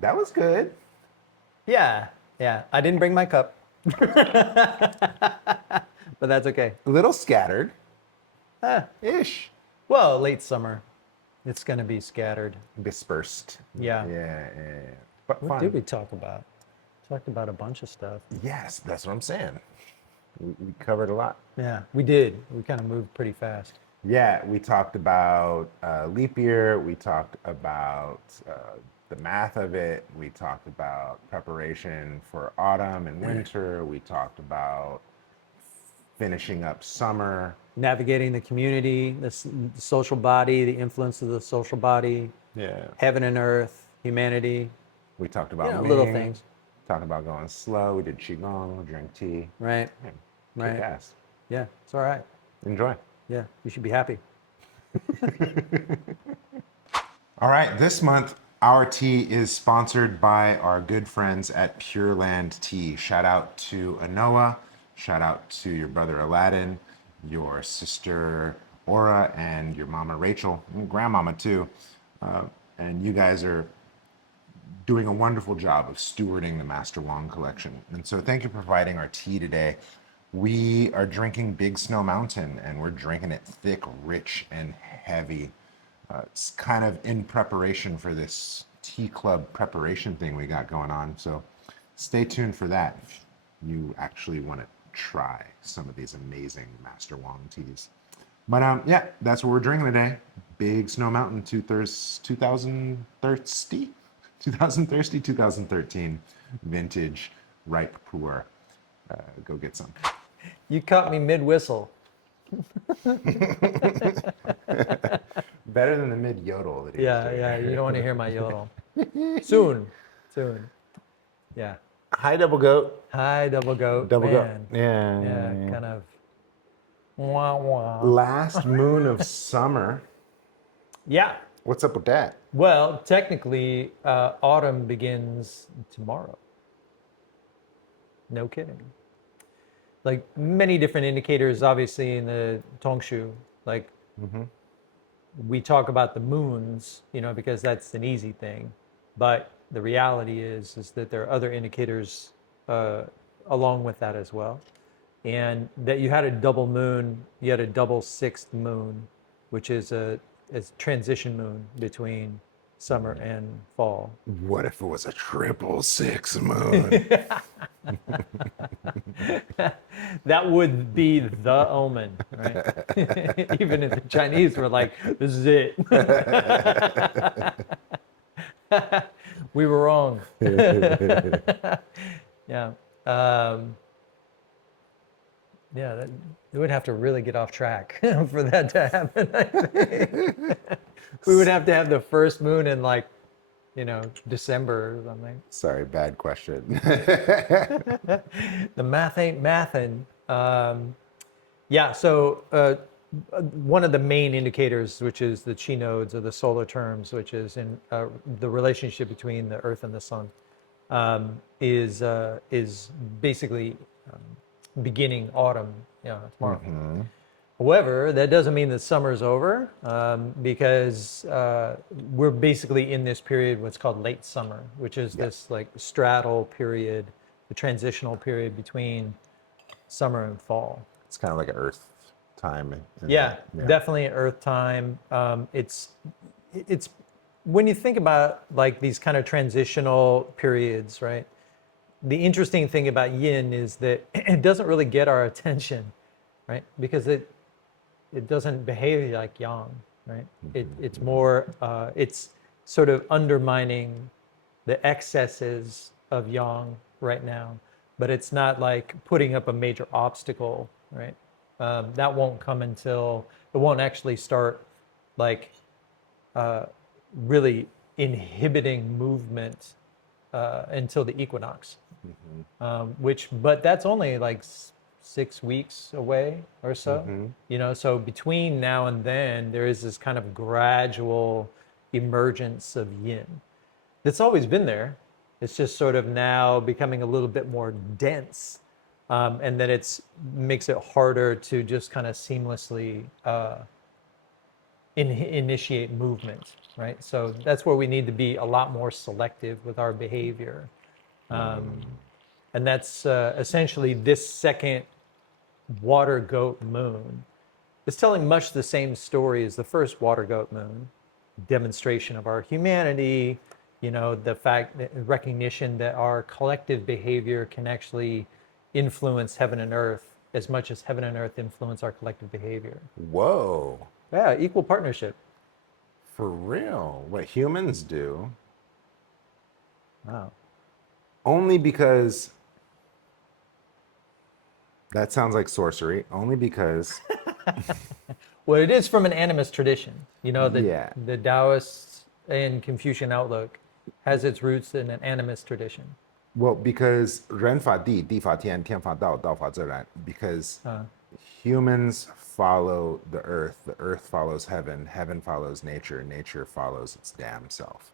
That was good. Yeah, yeah. I didn't bring my cup, but that's okay. A little scattered Ah, ish. well, late summer. It's gonna be scattered. Dispersed. Yeah. Yeah. But What did fun. we talk about? Talked about a bunch of stuff. Yes, that's what I'm saying. We covered a lot. Yeah, we did. We kind of moved pretty fast. Yeah, we talked about leap year. We talked about the math of it. We talked about preparation for autumn and winter. We talked about finishing up summer. Navigating the community, the social body, the influence of the social body, Yeah. heaven and earth, humanity. We talked You about know, little Ming. things. Talked about going slow. We did qigong, drank tea. Right. Yeah, Right. kick ass. Yeah, it's all right. Enjoy. Yeah, you should be happy. All right, this month our tea is sponsored by our good friends at Pure Land Tea. Shout out to Anoa, shout out to your brother Aladdin, your sister Aura, and your mama Rachel, and grandmama too. And you guys are doing a wonderful job of stewarding the Master Wong collection. And so thank you for providing our tea today. We are drinking Big Snow Mountain, and we're drinking it thick, rich, and heavy. It's kind of in preparation for this tea club preparation thing we got going on. So stay tuned for that if you actually want to try some of these amazing Master Wong teas. But yeah, that's what we're drinking today. Big Snow Mountain 2013 vintage ripe pour. Go get some. You caught me mid whistle. Better than the mid yodel that he was Yeah, doing. yeah. You don't want to hear my yodel. Soon. Yeah. Hi, double goat. Hi, double goat. Double goat. Man. Yeah. Yeah, kind of. Wah, wah. Last moon of summer. Yeah. What's up with that? Well, technically, autumn begins tomorrow. No kidding. Like many different indicators, obviously, in the Tongshu, like we talk about the moons, because that's an easy thing. But the reality is that there are other indicators along with that as well. And that you had a double moon, you had a double sixth moon, which is a transition moon between summer and fall. What if it was a 666 moon? That would be the omen, right? Even if the Chinese were like, this is it. We were wrong. Yeah. Yeah, we would have to really get off track for that to happen, I think. We would have to have the first moon in December or something. Sorry, bad question. The math ain't mathin'. Yeah, so one of the main indicators, which is the chi nodes or the solar terms, which is in the relationship between the Earth and the Sun, is basically beginning autumn, tomorrow. However, that doesn't mean that summer's over, because we're basically in this period, what's called late summer, which is this like straddle period, the transitional period between summer and fall. It's kind of like an Earth time. Yeah, definitely Earth time. It's when you think about like these kind of transitional periods, right? The interesting thing about yin is that it doesn't really get our attention, right? Because it doesn't behave like yang, right? It's more, it's sort of undermining the excesses of yang right now, but it's not like putting up a major obstacle, right? That won't come until, it won't actually start like really inhibiting movement until the equinox, but that's only like 6 weeks away or so. So between now and then, there is this kind of gradual emergence of yin that's always been there. It's just sort of now becoming a little bit more dense, and then makes it harder to just kind of seamlessly initiate movement. right? So that's where we need to be a lot more selective with our behavior. And that's essentially this second water goat moon. It's telling much the same story as the first water goat moon, demonstration of our humanity, the fact that recognition that our collective behavior can actually influence heaven and earth as much as heaven and earth influence our collective behavior. Whoa, Yeah, equal partnership. for real? What humans do, Wow. only because that sounds like sorcery, only because, Well, it is from an animist tradition. Yeah. The Taoist and Confucian outlook has its roots in an animist tradition. well, because 人法地，地法天，天法道，道法自然, because humans follow the earth follows heaven, heaven follows nature, nature follows its damn self.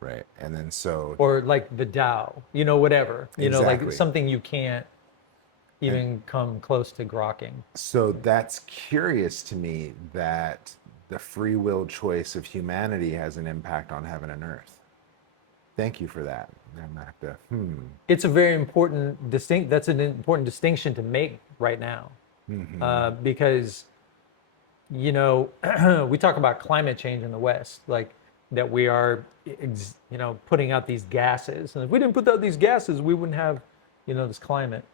Right. And then so, Or like the Tao, whatever, like Exactly. something you can't even come close to grokking. so that's curious to me that the free will choice of humanity has an impact on heaven and earth. Thank you for that. I'm gonna have to, It's a very important that's an important distinction to make right now. Because we talk about climate change in the West, like that we are putting out these gases, and if we didn't put out these gases we wouldn't have this climate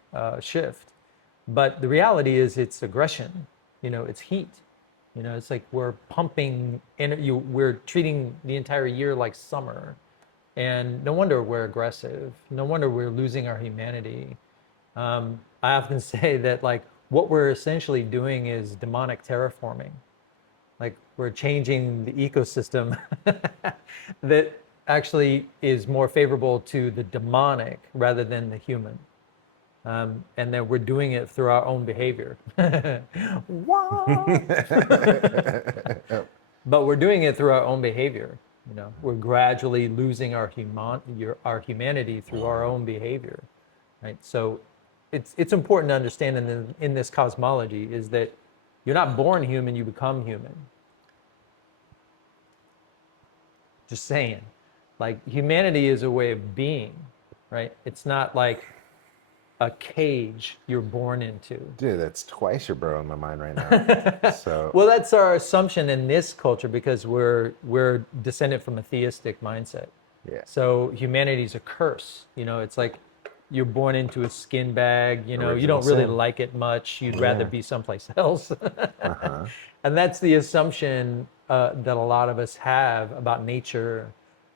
shift. But the reality is it's aggression, it's heat. It's like we're pumping energy, we're treating the entire year like summer. And no wonder we're aggressive. No wonder we're losing our humanity. I often say that like what we're essentially doing is demonic terraforming. Like we're changing the ecosystem that actually is more favorable to the demonic rather than the human. And that we're doing it through our own behavior. What? But we're doing it through our own behavior. We're gradually losing our humanity through our own behavior, right? So it's important to understand in this cosmology is that you're not born human, you become human. Just saying, like humanity is a way of being, right? It's not like a cage you're born into. dude, that's twice your bro in my mind right now. So, Well, that's our assumption in this culture because we're descended from a theistic mindset. yeah. So humanity's a curse. It's like you're born into a skin bag. You Original don't really sin. like it much. You'd rather Yeah. be someplace else. And that's the assumption that a lot of us have about nature,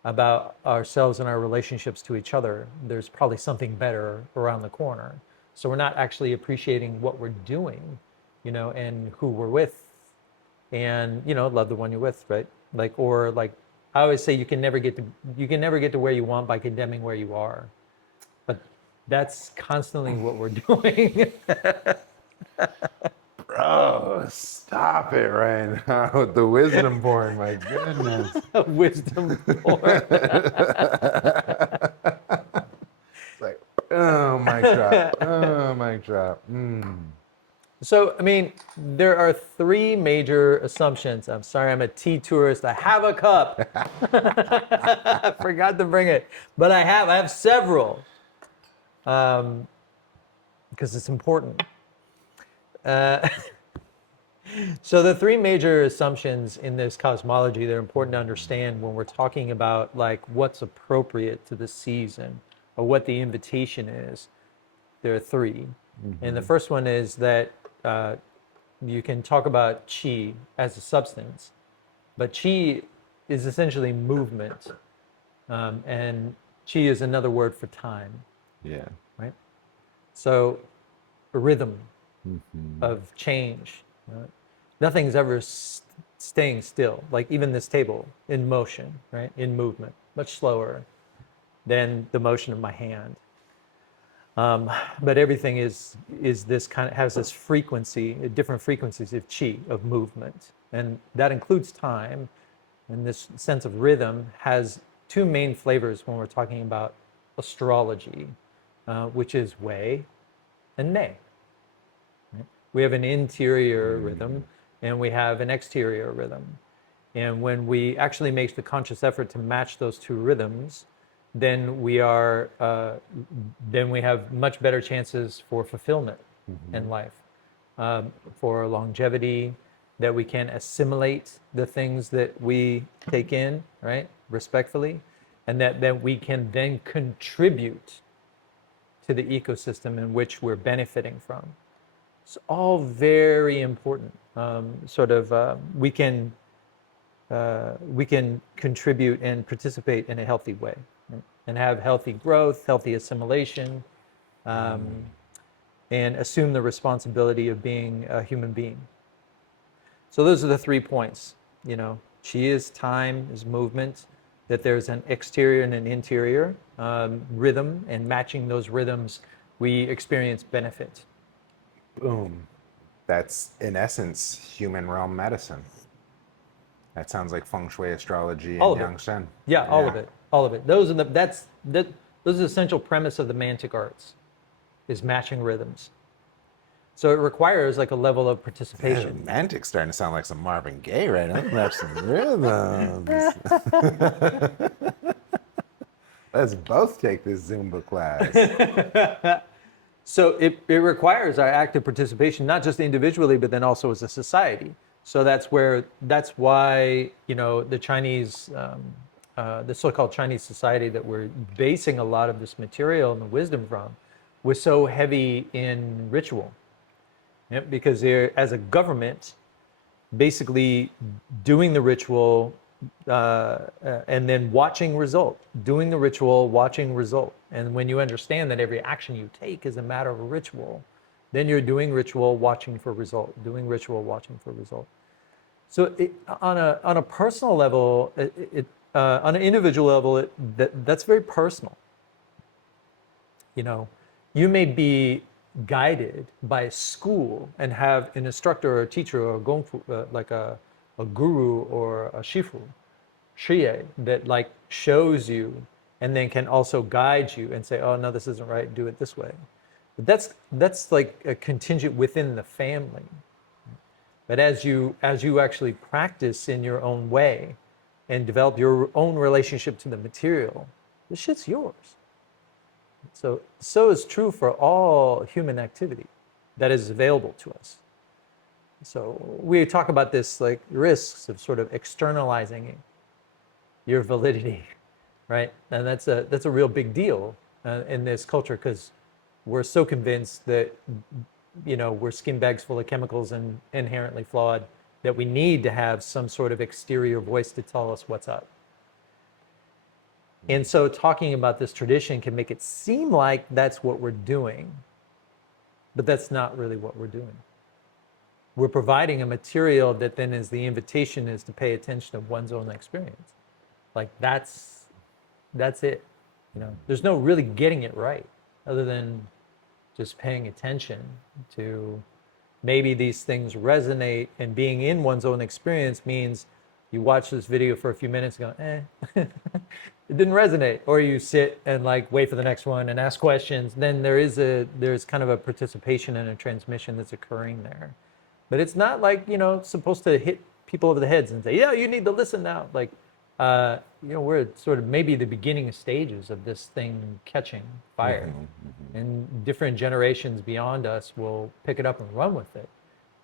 about ourselves and our relationships to each other. There's probably something better around the corner. So we're not actually appreciating what we're doing, and who we're with, and love the one you're with, right? Like I always say, you can never get to where you want by condemning where you are, but that's constantly what we're doing. Bro, stop it right now with the wisdom porn. My goodness. Wisdom born. It's like, oh, mic drop. Oh, mic drop. So, I mean, there are three major assumptions. I'm sorry, I'm a tea tourist. I have a cup. I forgot to bring it, but I have several, because it's important. So the three major assumptions in this cosmology that are important to understand when we're talking about like what's appropriate to the season or what the invitation is, there are three. And the first one is that you can talk about qi as a substance, but qi is essentially movement, and qi is another word for time, Yeah. right? So a rhythm of change. Nothing's ever staying still. Like even this table in motion, right? In movement, much slower than the motion of my hand. But everything is this kind of has this frequency, different frequencies of qi, of movement, and that includes time. And this sense of rhythm has two main flavors when we're talking about astrology, which is wei and nei. Right? We have an interior rhythm and we have an exterior rhythm. And when we actually make the conscious effort to match those two rhythms, then we have much better chances for fulfillment in life, for longevity, that we can assimilate the things that we take in, right, respectfully, and that we can then contribute to the ecosystem in which we're benefiting from. It's all very important. We can contribute and participate in a healthy way, right? And have healthy growth, healthy assimilation, and assume the responsibility of being a human being. So those are the 3 points. Qi is time, is movement, that there's an exterior and an interior rhythm, and matching those rhythms, we experience benefit. Boom. That's, in essence, human realm medicine. That sounds like feng shui, astrology, and All of it. yang shen. Yeah, all of it. All of it. Those are the essential premise of the Mantic arts, is matching rhythms. So it requires like a level of participation. Mantic's starting to sound like some Marvin Gaye right now. Match some rhythms. Let's both take this Zumba class. So it requires our active participation, not just individually, but then also as a society. So that's why the Chinese, the so-called Chinese society that we're basing a lot of this material and the wisdom from, was so heavy in ritual. Yep, because they're, as a government, basically doing the ritual and then watching result, doing the ritual, watching result. And when you understand that every action you take is a matter of a ritual, then you're doing ritual, watching for result, doing ritual, watching for result. So on a personal level, on an individual level, that's very personal. You may be guided by a school and have an instructor or a teacher or a gongfu, like a guru or a shifu, shiye, that like shows you and then can also guide you and say, oh no, this isn't right, do it this way. But that's like a contingent within the family. But as you actually practice in your own way and develop your own relationship to the material, this shit's yours. So is true for all human activity that is available to us. So we talk about this like risks of sort of externalizing your validity, right? And that's a real big deal in this culture, because we're so convinced that we're skin bags full of chemicals and inherently flawed, that we need to have some sort of exterior voice to tell us what's up. And so talking about this tradition can make it seem like that's what we're doing, but that's not really what we're doing. We're providing a material that then is the invitation is to pay attention to one's own experience. Like that's it. There's no really getting it right other than just paying attention to maybe these things resonate, and being in one's own experience means you watch this video for a few minutes and go, it didn't resonate. Or you sit and like wait for the next one and ask questions. Then there's kind of a participation and a transmission that's occurring there. But it's not like, supposed to hit people over the heads and say, yeah, you need to listen now. Like, we're at sort of maybe the beginning stages of this thing catching fire. And different generations beyond us will pick it up and run with it.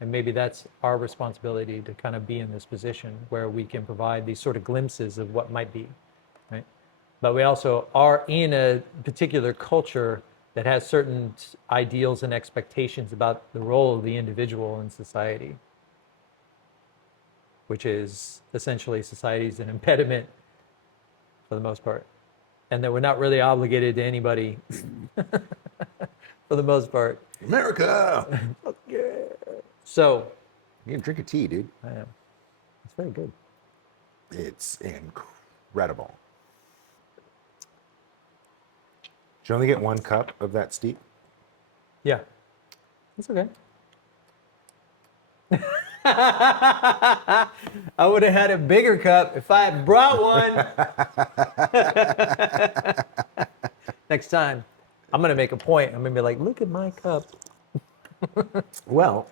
And maybe that's our responsibility to kind of be in this position where we can provide these sort of glimpses of what might be, right? But we also are in a particular culture that has certain ideals and expectations about the role of the individual in society, which is essentially society's an impediment for the most part. And that we're not really obligated to anybody for the most part. America! Yeah. So, You can drink a tea, dude. I am. It's very good. It's incredible. Did you only get 1 cup of that steep? Yeah. It's okay. I would have had a bigger cup if I had brought one. Next time, I'm going to make a point. I'm going to be like, look at my cup. Well,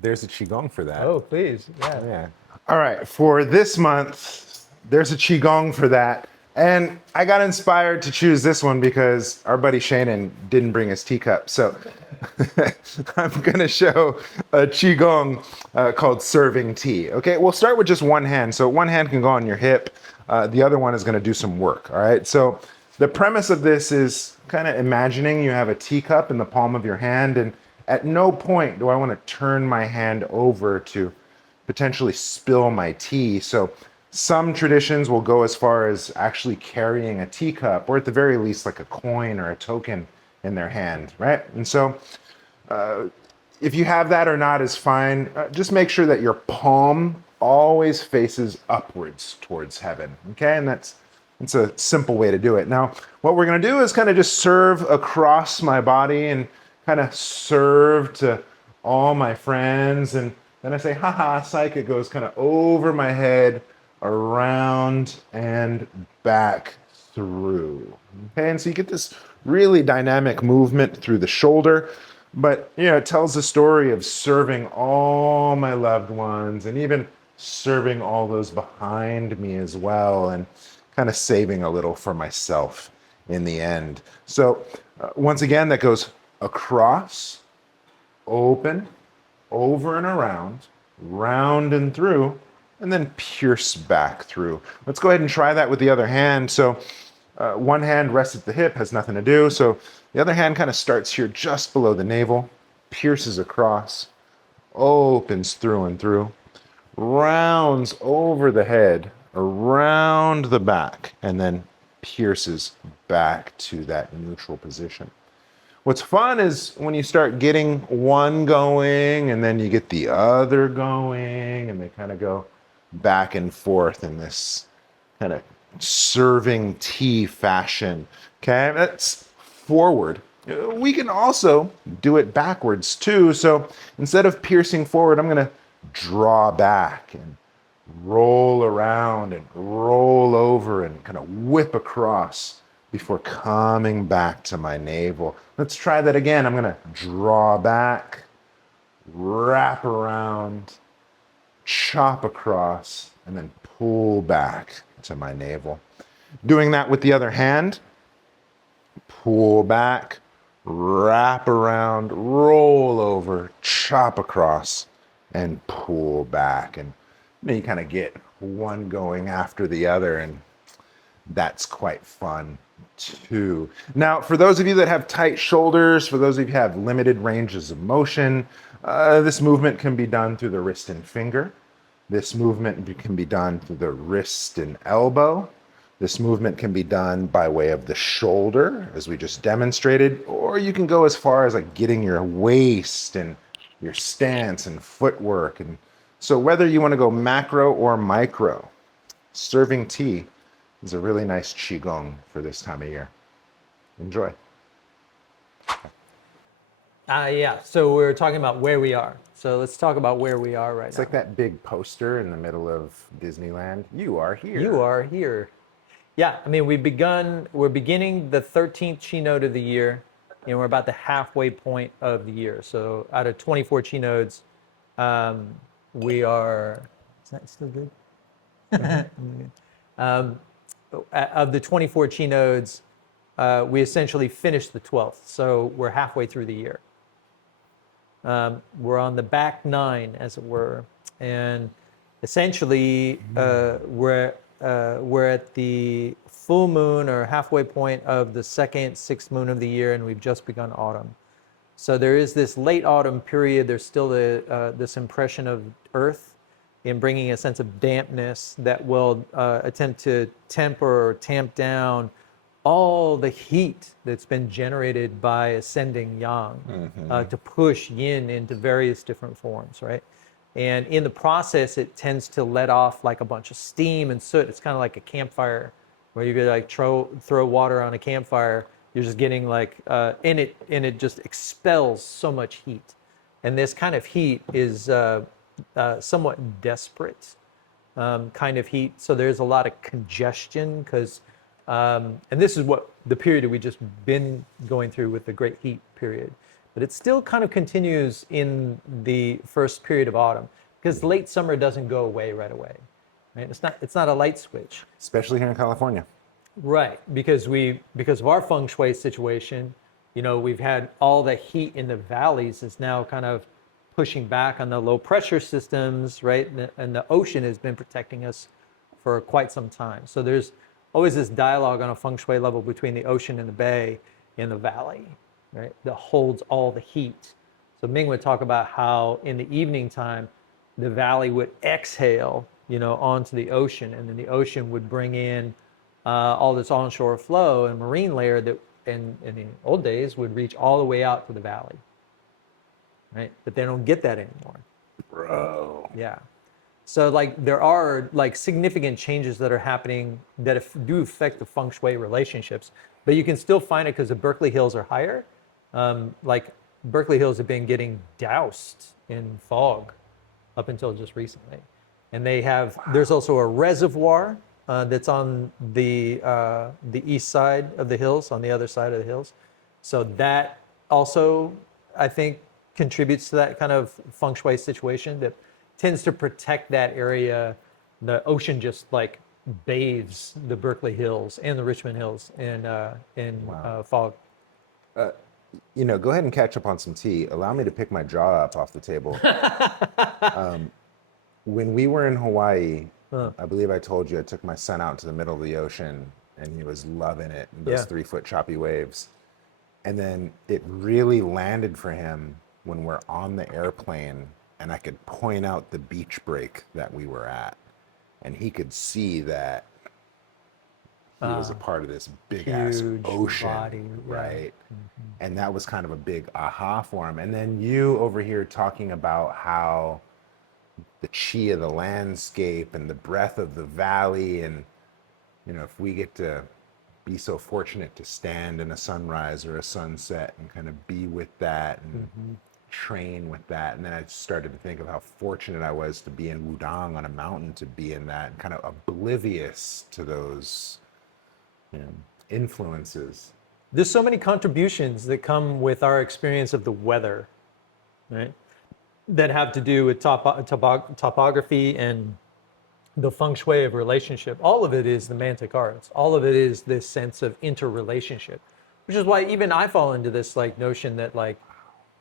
there's a qigong for that. Oh, please. Yeah. Yeah. All right, for this month, there's a Qigong for that. And I got inspired to choose this one because our buddy Shannon didn't bring his teacup. So I'm going to show a Qigong called serving tea. Okay, we'll start with just one hand. So one hand can go on your hip. The other one is going to do some work. All right, so the premise of this is kind of imagining you have a teacup in the palm of your hand. And at no point do I want to turn my hand over to potentially spill my tea. So some traditions will go as far as actually carrying a teacup, or at the very least, like a coin or a token in their hand, right? And so if you have that or not is fine. Just make sure that your palm always faces upwards towards heaven, okay? And it's a simple way to do it. Now, what we're gonna do is kind of just serve across my body and kind of serve to all my friends. And then I say, haha, psych. It goes kind of over my head, around, and back through. Okay, and so you get this really dynamic movement through the shoulder. But, it tells the story of serving all my loved ones and even serving all those behind me as well, and kind of saving a little for myself in the end. So, once again, that goes across, open, over and around, round and through, and then pierce back through. Let's go ahead and try that with the other hand. So one hand rests at the hip, has nothing to do. So the other hand kind of starts here just below the navel, pierces across, opens through and through, rounds over the head, around the back, and then pierces back to that neutral position. What's fun is when you start getting one going and then you get the other going, and they kind of go back and forth in this kind of serving tea fashion. Okay, that's forward. We can also do it backwards too. So instead of piercing forward, I'm going to draw back and roll around and roll over and kind of whip across before coming back to my navel. Let's try that again. I'm going to draw back, wrap around, chop across, and then pull back to my navel. Doing that with the other hand. Pull back, wrap around, roll over, chop across, and pull back. And then you kind of get one going after the other, and that's quite fun too. Now, for those of you that have tight shoulders, for those of you who have limited ranges of motion, this movement can be done through the wrist and finger. This movement can be done through the wrist and elbow. This movement can be done by way of the shoulder, as we just demonstrated, or you can go as far as like getting your waist and your stance and footwork. And so whether you want to go macro or micro, serving tea is a really nice Qigong for this time of year. Enjoy. Yeah, so we're talking about where we are. So let's talk about where we are right It's now. like that big poster in the middle of Disneyland. You are here. You are here. Yeah, I mean, we're beginning the 13th chi node of the year, and we're about the halfway point of the year. So out of 24 chi nodes, we are, is that still good? Of the 24 chi nodes, we essentially finished the 12th. So we're halfway through the year. We're on the back nine, as it were, and essentially we're at the full moon or halfway point of the second sixth moon of the year, and we've just begun autumn. So there is this late autumn period. There's still this impression of earth in bringing a sense of dampness that will attempt to temper or tamp down all the heat that's been generated by ascending yang, to push yin into various different forms, right? And in the process, it tends to let off like a bunch of steam and soot. It's kind of like a campfire, where you could like throw water on a campfire. You're just getting like, and it just expels so much heat. And this kind of heat is somewhat desperate kind of heat. So there's a lot of congestion because, and this is what the period that we just been going through with the great heat period. But it still kind of continues in the first period of autumn. because late summer doesn't go away right away, right? It's not a light switch. Especially here in California. Right, because of our feng shui situation, we've had all the heat in the valleys is now kind of pushing back on the low pressure systems, right? And the ocean has been protecting us for quite some time. So there's always this dialogue on a feng shui level between the ocean and the bay in the valley, right? That holds all the heat. So Ming would talk about how in the evening time, the valley would exhale, onto the ocean, and then the ocean would bring in all this onshore flow and marine layer that in the old days would reach all the way out to the valley, right? But they don't get that anymore. Bro. Yeah. So like there are like significant changes that are happening that do affect the feng shui relationships, but you can still find it because the Berkeley Hills are higher. Like Berkeley Hills have been getting doused in fog up until just recently. And there's also a reservoir that's on the east side of the hills, on the other side of the hills. So that also, I think, contributes to that kind of feng shui situation that tends to protect that area. The ocean just like bathes the Berkeley Hills and the Richmond Hills in fog. Go ahead and catch up on some tea. Allow me to pick my jaw up off the table. When we were in Hawaii, I believe I told you I took my son out to the middle of the ocean and he was loving it, those 3-foot choppy waves. And then it really landed for him when we're on the airplane and I could point out the beach break that we were at. And he could see that he was a part of this big ass ocean, body, right? And that was kind of a big aha for him. And then you over here talking about how the chi of the landscape and the breath of the valley, and if we get to be so fortunate to stand in a sunrise or a sunset and kind of be with that and train with that. And then I started to think of how fortunate I was to be in Wudang on a mountain, to be in that, and kind of oblivious to those influences. There's so many contributions that come with our experience of the weather, right? That have to do with topography and the feng shui of relationship. All of it is the Mantic arts. All of it is this sense of interrelationship, which is why even I fall into this like notion that like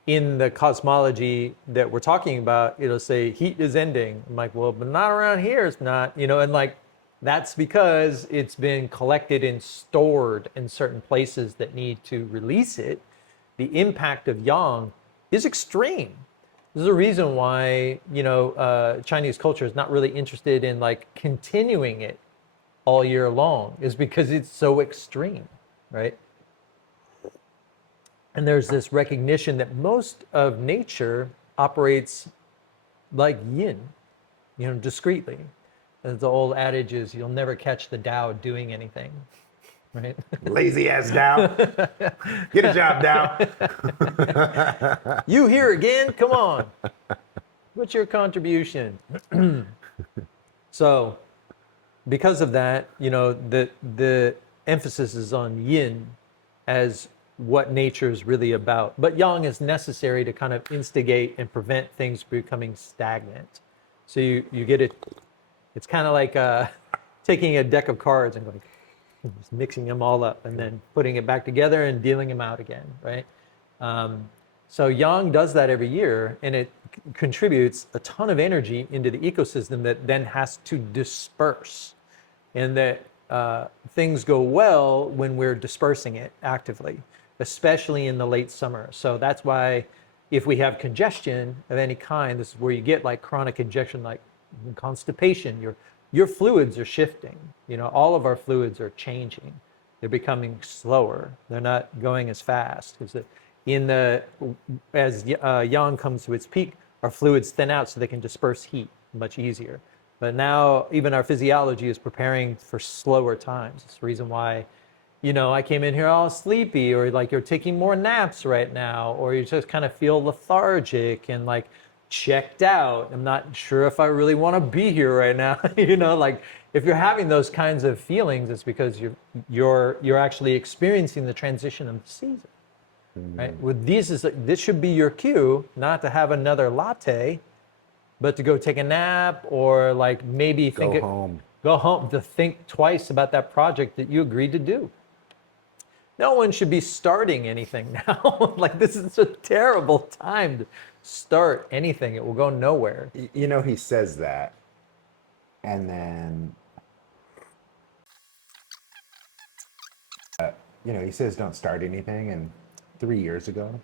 in the cosmology that we're talking about, it'll say heat is ending. I'm like, well, but not around here. It's not, and like that's because it's been collected and stored in certain places that need to release it. The impact of yang is extreme. There's a reason why, Chinese culture is not really interested in like continuing it all year long, is because it's so extreme, right? And there's this recognition that most of nature operates like yin, discreetly. As the old adage is, you'll never catch the Tao doing anything, right? Lazy ass Tao. Get a job, Tao. You here again? Come on. What's your contribution? So, because of that, the emphasis is on yin as what nature is really about. But yang is necessary to kind of instigate and prevent things becoming stagnant. So you get it. It's kind of like taking a deck of cards and going, just mixing them all up and then putting it back together and dealing them out again, right? So yang does that every year, and it contributes a ton of energy into the ecosystem that then has to disperse. And that things go well when we're dispersing it actively, especially in the late summer. So that's why if we have congestion of any kind, this is where you get like chronic congestion, like constipation, your fluids are shifting. All of our fluids are changing. They're becoming slower. They're not going as fast. As yang comes to its peak, our fluids thin out so they can disperse heat much easier. But now even our physiology is preparing for slower times. It's the reason why, I came in here all sleepy, or like you're taking more naps right now, or you just kind of feel lethargic and like checked out. I'm not sure if I really want to be here right now. Like if you're having those kinds of feelings, it's because you're actually experiencing the transition of the season. Right? With this should be your cue not to have another latte, but to go take a nap or like maybe Go home. go home to think twice about that project that you agreed to do. No one should be starting anything now. Like this is a terrible time to start anything. It will go nowhere. You know, he says that, and then, you know, he says don't start anything, and 3 years ago,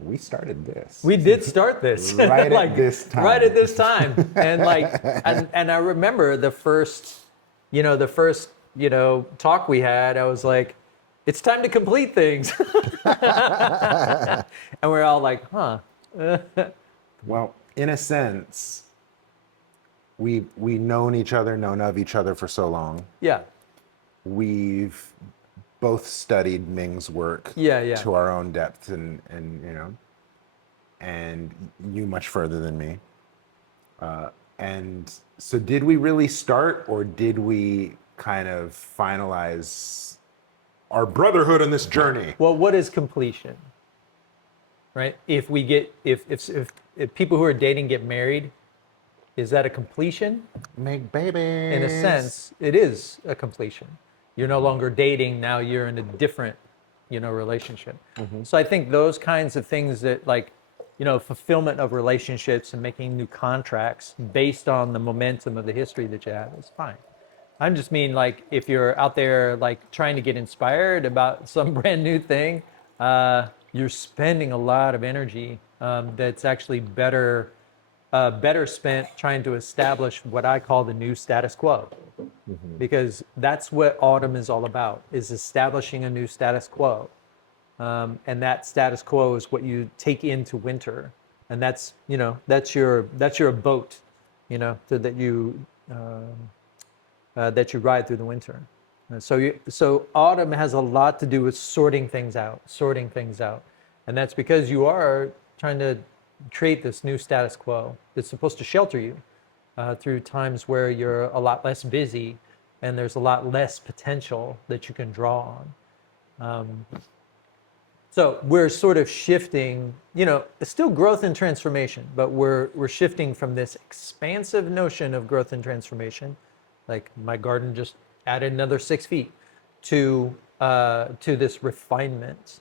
we started this. We did start this Right at this time. Right at this time, and like, and I remember the first, talk we had. I was like, "It's time to complete things," and we're all like, "Huh." Well, in a sense, we known of each other for so long. Yeah, We've both studied Ming's work Yeah. to our own depth, and you know, and you much further than me. And so, did we really start, or did we kind of finalize our brotherhood on this journey? Well, what is completion? Right? If we get if people who are dating get married, is that a completion? Make babies. In a sense, it is a completion. You're no longer dating, now you're in a different, relationship. So I think those kinds of things that like, fulfillment of relationships and making new contracts based on the momentum of the history that you have is fine. I just mean like if you're out there like trying to get inspired about some brand new thing, you're spending a lot of energy that's actually better spent trying to establish what I call the new status quo. Because that's what autumn is all about, is establishing a new status quo. And that status quo is what you take into winter. And that's your boat, that you ride through the winter. And so autumn has a lot to do with sorting things out. And that's because you are trying to create this new status quo that's supposed to shelter you through times where you're a lot less busy and there's a lot less potential that you can draw on. So we're sort of shifting, it's still growth and transformation, but we're shifting from this expansive notion of growth and transformation, like my garden just added another 6 feet, to this refinement,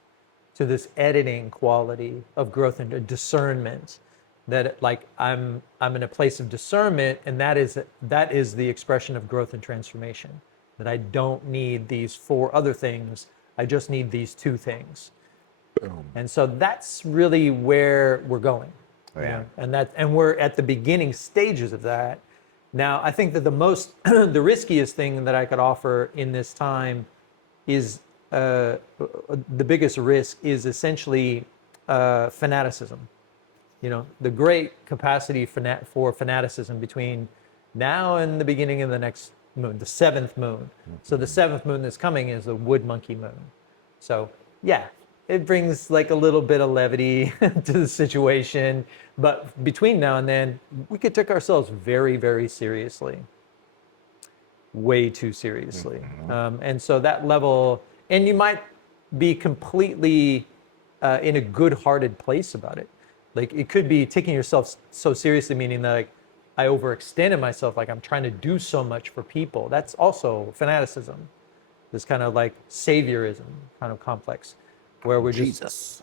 to this editing quality of growth and discernment. That like I'm in a place of discernment, and that is the expression of growth and transformation. That I don't need these 4 other things, I just need these 2 things. Boom. And so that's really where we're going. Yeah. And we're at the beginning stages of that. Now, I think that the riskiest thing that I could offer in this time is the biggest risk is essentially fanaticism. The great capacity for fanaticism between now and the beginning of the next moon, the 7th moon. So the 7th moon that's coming is the wood monkey moon. So yeah, it brings like a little bit of levity to the situation. But between now and then, we could take ourselves very, very seriously. Way too seriously. And so that level, and you might be completely in a good-hearted place about it. Like it could be taking yourself so seriously, meaning that like I overextended myself, like I'm trying to do so much for people. That's also fanaticism. This kind of like saviorism kind of complex where we're Jesus.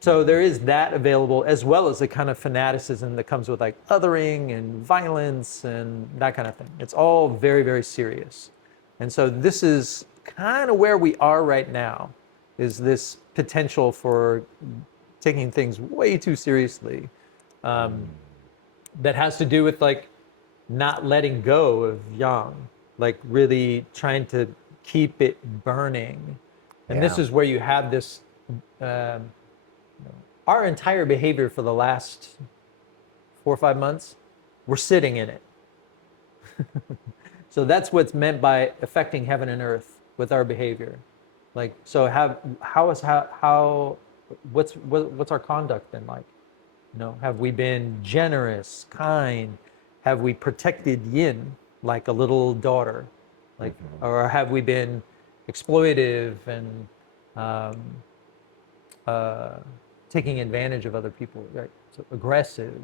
So there is that available, as well as the kind of fanaticism that comes with like othering and violence and that kind of thing. It's all very, very serious. And so this is kind of where we are right now, is this potential for taking things way too seriously, that has to do with like not letting go of yang, like really trying to keep it burning. And this Yeah. is where you have this, our entire behavior for the last 4 or 5 months, we're sitting in it. So that's what's meant by affecting heaven and earth with our behavior. Like, so what's our conduct been like? Have we been generous, kind? Have we protected yin like a little daughter? Like, or have we been exploitive and taking advantage of other people, right? So aggressive,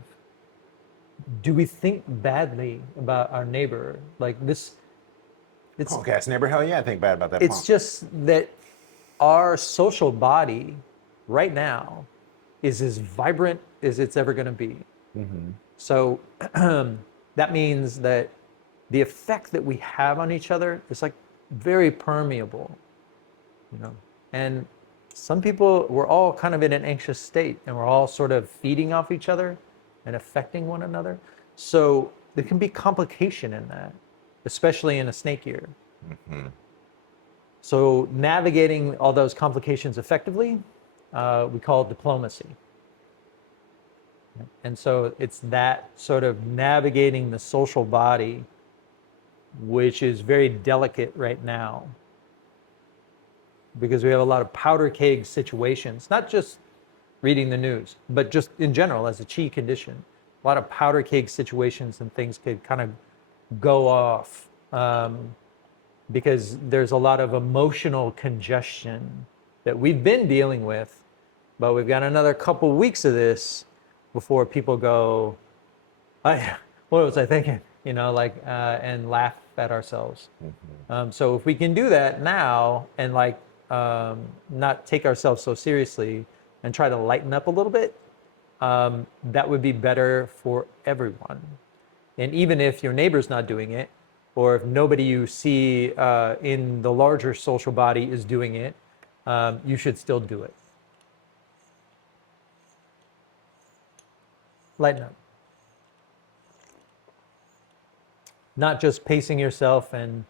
do we think badly about our neighbor? Like this, it's Punk ass neighbor. Hell yeah, I think bad about that it's punk. just that our social body right now is as vibrant as it's ever going to be. So that means that the effect that we have on each other is like very permeable, you know. And some people, we're all kind of in an anxious state, and we're all sort of feeding off each other and affecting one another. So there can be complication in that, especially in a snake year. So navigating all those complications effectively, we call diplomacy. And so it's that sort of navigating the social body, which is very delicate right now, because we have a lot of powder keg situations, not just reading the news, but just in general as a chi condition. A lot of powder keg situations and things could kind of go off because there's a lot of emotional congestion that we've been dealing with, but we've got another couple weeks of this before people go, what was I thinking? You know, like, and laugh at ourselves. So if we can do that now and like not take ourselves so seriously and try to lighten up a little bit, that would be better for everyone. And even if your neighbor's not doing it, or if nobody you see in the larger social body is doing it, you should still do it. Lighten up. Not just pacing yourself, and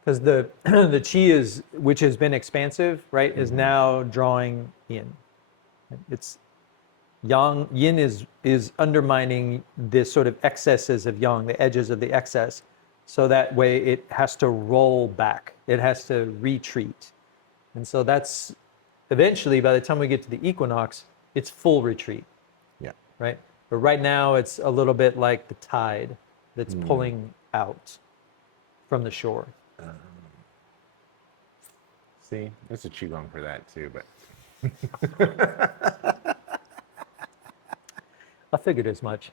because the the chi is, which has been expansive, right, is now drawing yin. It's yang. Yin is undermining the sort of excesses of yang, the edges of the excess, so that way it has to roll back. It has to retreat, and so that's eventually, by the time we get to the equinox, it's full retreat. Yeah. Right. But right now, it's a little bit like the tide that's pulling out from the shore. See, there's a qigong for that too, but I figured as much.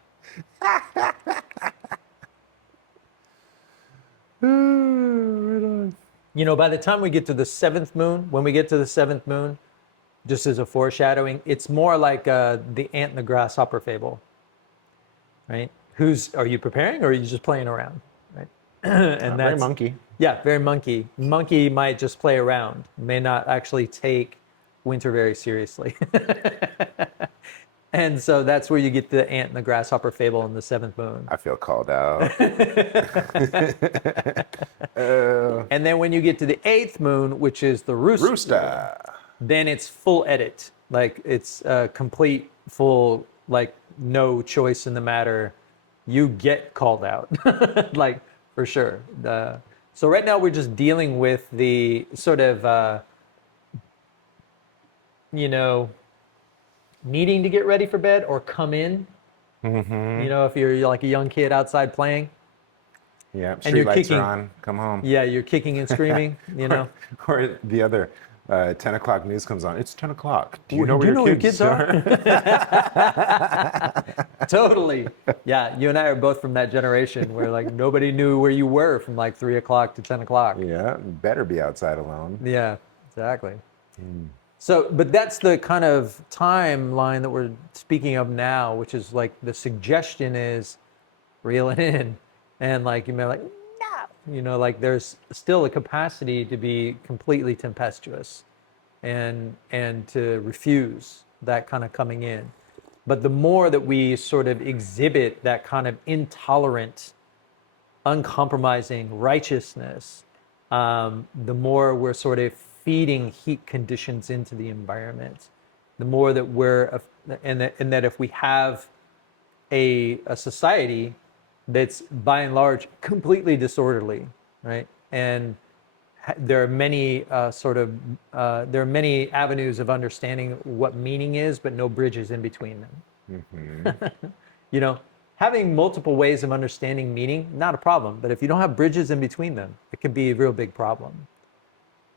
You know, by the time we get to the seventh moon, when we get to the seventh moon, just as a foreshadowing, it's more like the ant and the grasshopper fable, right? Are you preparing, or are you just playing around, right? And very that's monkey. Yeah, very monkey. Monkey might just play around, may not actually take winter very seriously. And so that's where you get the ant and the grasshopper fable in the seventh moon. I feel called out. And then when you get to the eighth moon, which is the rooster, then it's full edit. Like it's complete, full, like no choice in the matter. You get called out, like for sure. So right now we're just dealing with the sort of, you know, needing to get ready for bed or come in. You know, if you're like a young kid outside playing. Yeah, And street you're lights kicking. are on. Come home. Yeah, you're kicking and screaming, you know. Or the other 10 o'clock news comes on. It's 10 o'clock. Do you Do know where you know your where kids your are? Totally. Yeah, you and I are both from that generation where like nobody knew where you were from like 3 o'clock to 10 o'clock. Yeah, better be outside alone. Yeah, exactly. So, but that's the kind of timeline that we're speaking of now, which is like the suggestion is reel it in. And like, you may like, no, you know, like there's still a capacity to be completely tempestuous and to refuse that kind of coming in. But the more that we sort of exhibit that kind of intolerant, uncompromising righteousness, the more we're sort of feeding heat conditions into the environment. The more that and that if we have a society that's by and large completely disorderly, right? And there are many there are many avenues of understanding what meaning is, but no bridges in between them. You know, having multiple ways of understanding meaning, not a problem. But if you don't have bridges in between them, it can be a real big problem,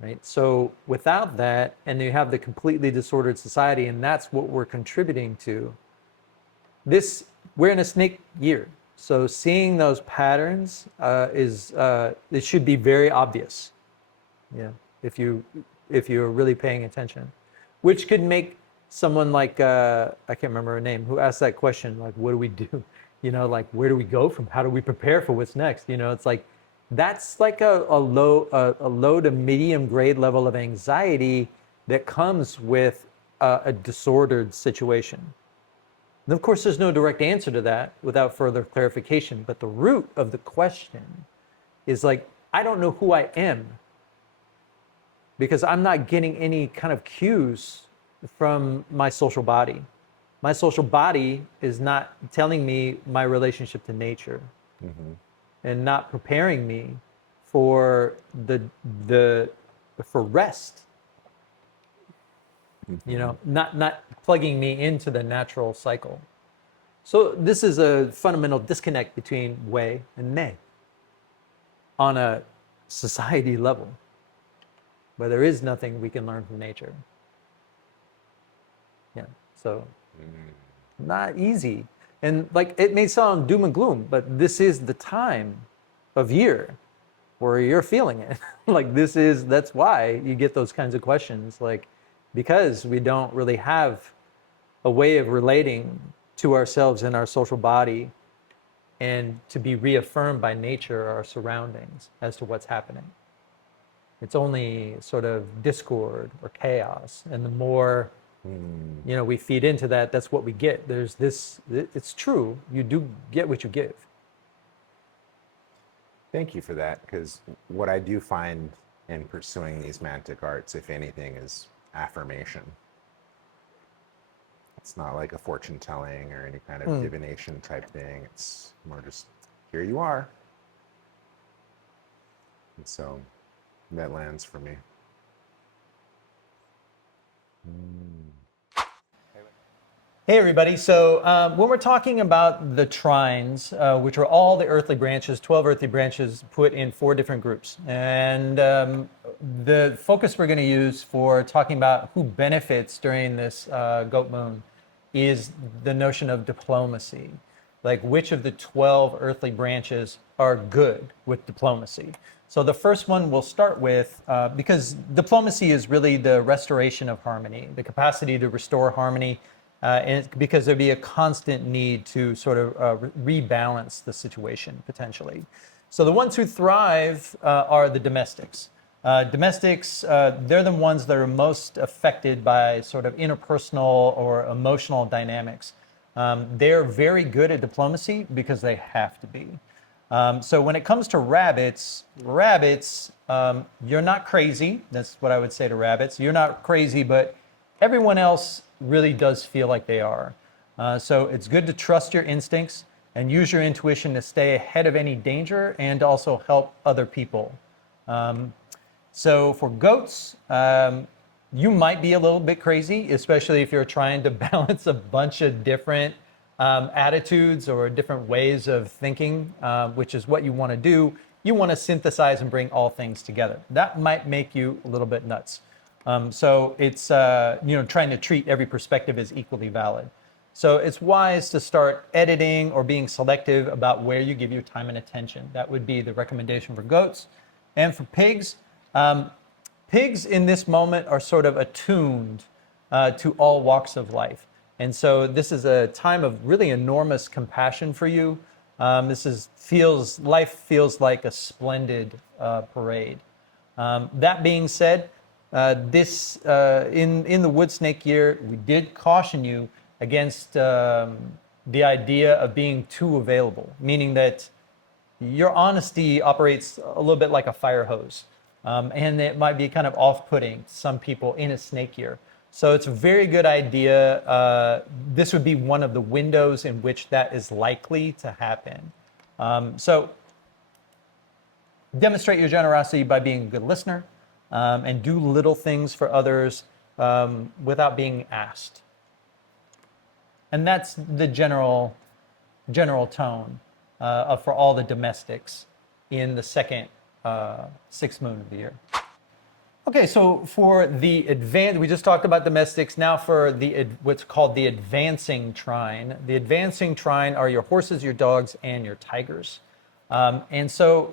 right? So without that, and you have the completely disordered society, and that's what we're contributing to, We're in a snake year, so seeing those patterns it should be very obvious. Yeah, if you're really paying attention, which could make someone like I can't remember her name, who asked that question, like, what do we do? Like, where do we go from? How do we prepare for what's next? It's like that's like a low to medium grade level of anxiety that comes with a disordered situation. And of course, there's no direct answer to that without further clarification. But the root of the question is like, I don't know who I am because I'm not getting any kind of cues from my social body. My social body is not telling me my relationship to nature and not preparing me for for rest. Not plugging me into the natural cycle. So this is a fundamental disconnect between Wei and Ne on a society level, where there is nothing we can learn from nature. Yeah, so not easy. And like, it may sound doom and gloom, but this is the time of year where you're feeling it. Like, that's why you get those kinds of questions, like, because we don't really have a way of relating to ourselves and our social body and to be reaffirmed by nature or our surroundings as to what's happening. It's only sort of discord or chaos. And the more, we feed into that, that's what we get. It's true. You do get what you give. Thank you for that, because what I do find in pursuing these mantic arts, if anything, is affirmation. It's not like a fortune telling or any kind of divination type thing. It's more just, here you are. And so that lands for me. Hey everybody, so when we're talking about the trines, which are all the earthly branches, 12 earthly branches put in 4 different groups. And the focus we're going to use for talking about who benefits during this goat moon is the notion of diplomacy. Like, which of the 12 earthly branches are good with diplomacy? So the first one we'll start with, because diplomacy is really the restoration of harmony, the capacity to restore harmony, and because there'd be a constant need to sort of rebalance the situation potentially. So the ones who thrive are the domestics. Domestics, they're the ones that are most affected by sort of interpersonal or emotional dynamics. They're very good at diplomacy because they have to be. So when it comes to rabbits, you're not crazy. That's what I would say to rabbits. You're not crazy, but everyone else really does feel like they are. So it's good to trust your instincts and use your intuition to stay ahead of any danger and also help other people. So for goats, you might be a little bit crazy, especially if you're trying to balance a bunch of different attitudes or different ways of thinking, which is what you want to do. You want to synthesize and bring all things together. That might make you a little bit nuts. So it's trying to treat every perspective as equally valid. So it's wise to start editing or being selective about where you give your time and attention. That would be the recommendation for goats. And for pigs, pigs in this moment are sort of attuned to all walks of life. And so this is a time of really enormous compassion for you. Life feels like a splendid parade. That being said, in the wood snake year, we did caution you against the idea of being too available, meaning that your honesty operates a little bit like a fire hose, and it might be kind of off-putting to some people in a snake year. So it's a very good idea. This would be one of the windows in which that is likely to happen. So demonstrate your generosity by being a good listener, and do little things for others without being asked. And that's the general tone for all the domestics in the second 6th moon of the year. Okay, so for the we just talked about domestics. Now for the what's called the advancing trine. The advancing trine are your horses, your dogs, and your tigers. And so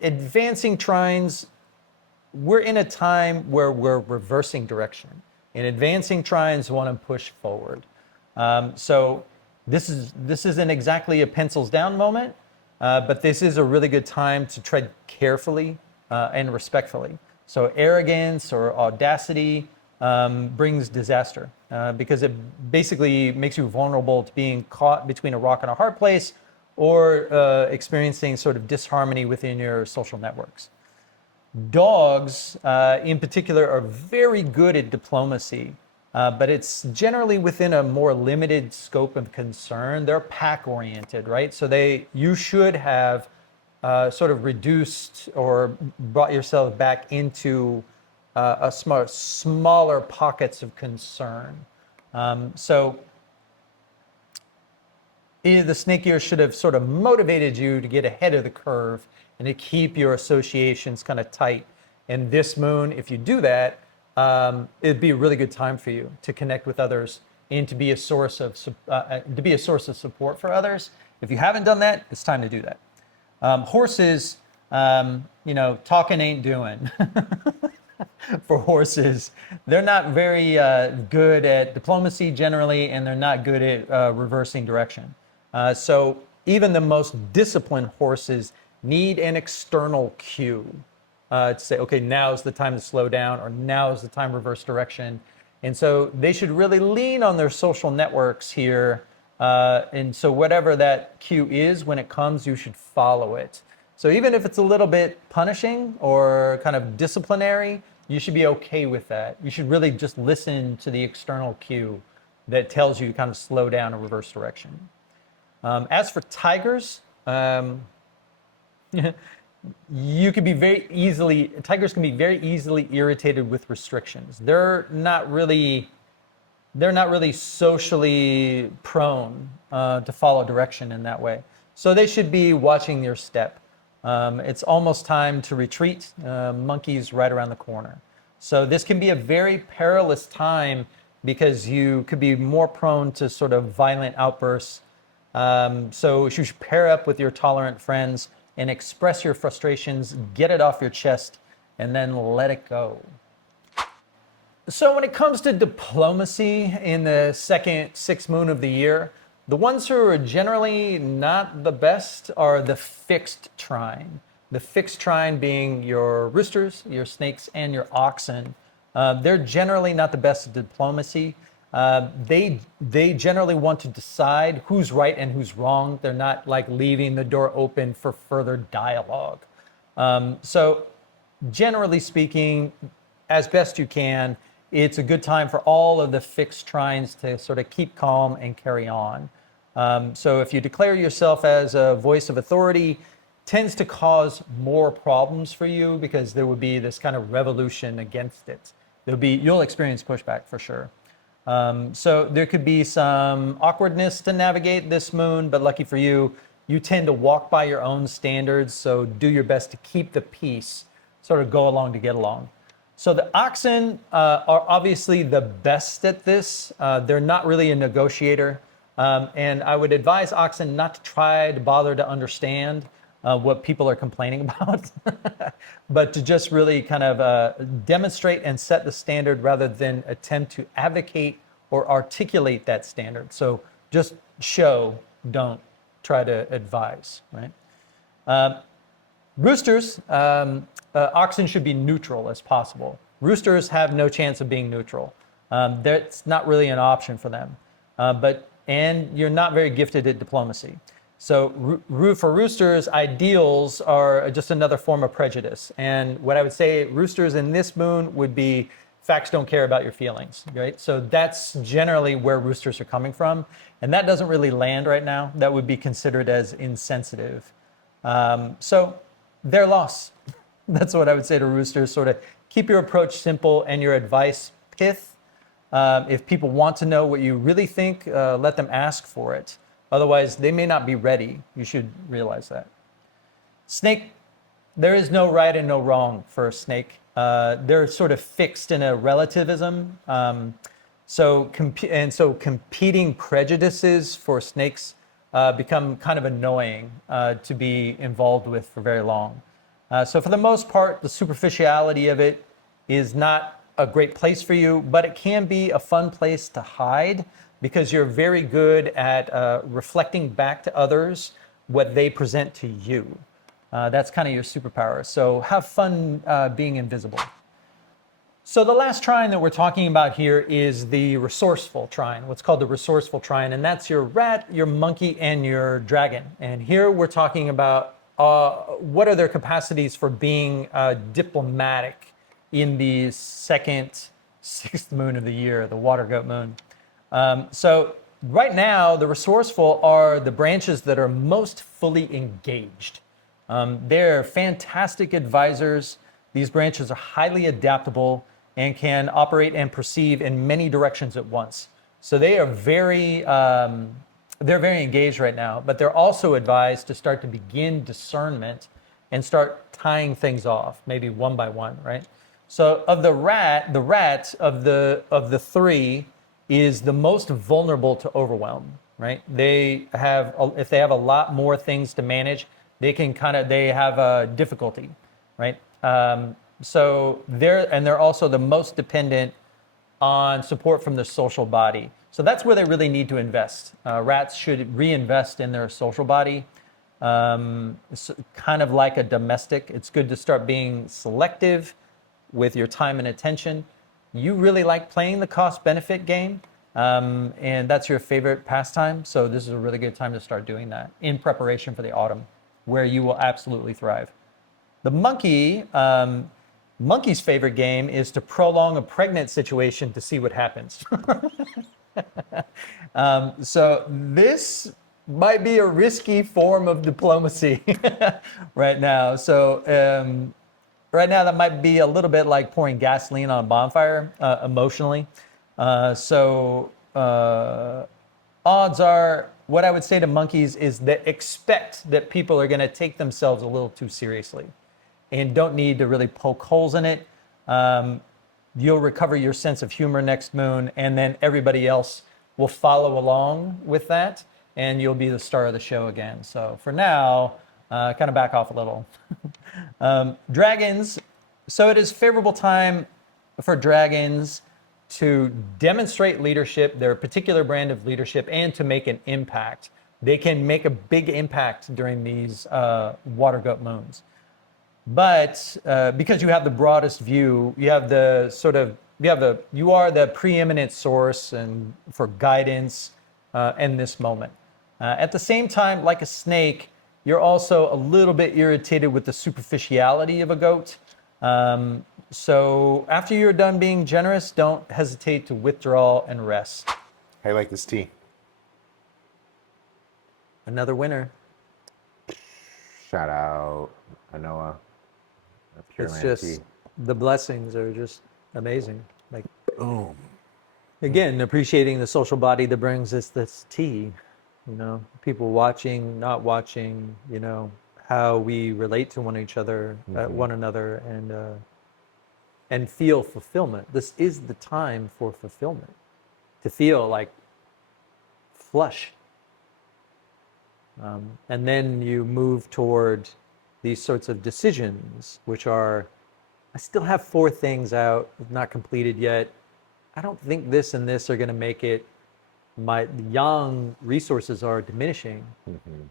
advancing trines, we're in a time where we're reversing direction. And advancing trines want to push forward. So this isn't exactly a pencils down moment, but this is a really good time to tread carefully and respectfully. So arrogance or audacity brings disaster because it basically makes you vulnerable to being caught between a rock and a hard place or experiencing sort of disharmony within your social networks. Dogs, in particular, are very good at diplomacy, but it's generally within a more limited scope of concern. They're pack-oriented, right? So you should have sort of reduced or brought yourself back into smaller pockets of concern. So the snake year should have sort of motivated you to get ahead of the curve and to keep your associations kind of tight. And this moon, if you do that, it'd be a really good time for you to connect with others and to be a source of support for others. If you haven't done that, it's time to do that. Horses, talking ain't doing. For horses, they're not very good at diplomacy generally, and they're not good at reversing direction. So even the most disciplined horses need an external cue to say, okay, now's the time to slow down, or now is the time to reverse direction. And so they should really lean on their social networks here. And so whatever that cue is, when it comes, you should follow it. So even if it's a little bit punishing or kind of disciplinary, you should be okay with that. You should really just listen to the external cue that tells you to kind of slow down or reverse direction. As for tigers, tigers can be very easily irritated with restrictions. They're not really socially prone to follow direction in that way. So they should be watching their step. It's almost time to retreat. Monkey's right around the corner. So this can be a very perilous time because you could be more prone to sort of violent outbursts. So you should pair up with your tolerant friends and express your frustrations, get it off your chest, and then let it go. So when it comes to diplomacy in the second sixth moon of the year, the ones who are generally not the best are the fixed trine. The fixed trine being your roosters, your snakes, and your oxen. They're generally not the best at diplomacy. They generally want to decide who's right and who's wrong. They're not like leaving the door open for further dialogue. So generally speaking, as best you can, it's a good time for all of the fixed trines to sort of keep calm and carry on. So if you declare yourself as a voice of authority, tends to cause more problems for you because there would be this kind of revolution against it. You'll experience pushback for sure. So there could be some awkwardness to navigate this moon, but lucky for you, you tend to walk by your own standards, so do your best to keep the peace, sort of go along to get along. So the oxen are obviously the best at this. They're not really a negotiator, and I would advise oxen not to try to bother to understand what people are complaining about, but to just really kind of demonstrate and set the standard rather than attempt to advocate or articulate that standard. So just show, don't try to advise, right? Roosters, oxen should be neutral as possible. Roosters have no chance of being neutral. That's not really an option for them. And you're not very gifted at diplomacy. So for roosters, ideals are just another form of prejudice. And what I would say, roosters in this moon would be facts don't care about your feelings, right? So that's generally where roosters are coming from. And that doesn't really land right now. That would be considered as insensitive. So their loss. That's what I would say to roosters. Sort of keep your approach simple and your advice pith. If people want to know what you really think, let them ask for it. Otherwise, they may not be ready. You should realize that. Snake, There is no right and no wrong for a snake. They're sort of fixed in a relativism. So competing prejudices for snakes become kind of annoying to be involved with for very long. So for the most part, the superficiality of it is not a great place for you, but it can be a fun place to hide because you're very good at reflecting back to others what they present to you. That's kind of your superpower. So have fun being invisible. So the last trine that we're talking about here is the resourceful trine, what's called the resourceful trine, and that's your rat, your monkey, and your dragon. And here we're talking about what are their capacities for being diplomatic in the second, sixth moon of the year, the water goat moon. So right now, the resourceful are the branches that are most fully engaged. They're fantastic advisors. These branches are highly adaptable and can operate and perceive in many directions at once. So they are they're very engaged right now, but they're also advised to start to begin discernment and start tying things off, maybe one by one, right? So of the rat of the three is the most vulnerable to overwhelm, right? If they have a lot more things to manage, they have a difficulty, right? So they're also the most dependent on support from the social body. So that's where they really need to invest. Rats should reinvest in their social body, kind of like a domestic. It's good to start being selective with your time and attention. You really like playing the cost-benefit game, and that's your favorite pastime. So this is a really good time to start doing that in preparation for the autumn, where you will absolutely thrive. The monkey's favorite game is to prolong a pregnant situation to see what happens. So this might be a risky form of diplomacy right now. So right now that might be a little bit like pouring gasoline on a bonfire emotionally. So odds are, what I would say to monkeys is that expect that people are going to take themselves a little too seriously and don't need to really poke holes in it. You'll recover your sense of humor next moon, and then everybody else will follow along with that, and you'll be the star of the show again. So for now, kind of back off a little. Dragons, so it is favorable time for dragons to demonstrate leadership, their particular brand of leadership, and to make an impact. They can make a big impact during these water goat moons. But because you have the broadest view, you are the preeminent source and for guidance in this moment. At the same time, like a snake, you're also a little bit irritated with the superficiality of a goat. So after you're done being generous, don't hesitate to withdraw and rest. I like this tea. Another winner. Shout out Anoa. Pure It's Land just Tea. the blessings are just amazing. Like Boom. again, appreciating the social body that brings us this tea. You know, people watching, not watching. You know how we relate to one another, and feel fulfillment. This is the time for fulfillment, to feel like flush. And then you move toward these sorts of decisions, which are, I still have 4 things out, not completed yet. I don't think this and this are going to make it. My yang resources are diminishing.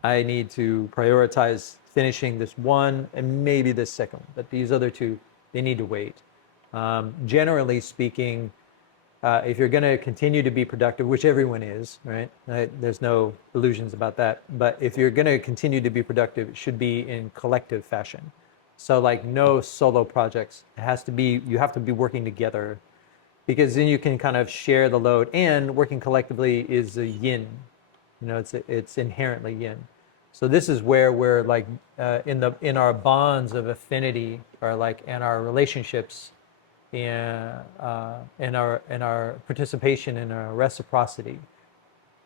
I need to prioritize finishing this one and maybe this second one, but these other 2, they need to wait. Generally speaking, if you're going to continue to be productive, which everyone is, right? There's no illusions about that. But if you're going to continue to be productive, it should be in collective fashion. So like no solo projects. It has to be, you have to be working together, because then you can kind of share the load, and working collectively is a yin. You know, it's inherently yin. So this is where we're like in our bonds of affinity, or like in our relationships, in our participation, in our reciprocity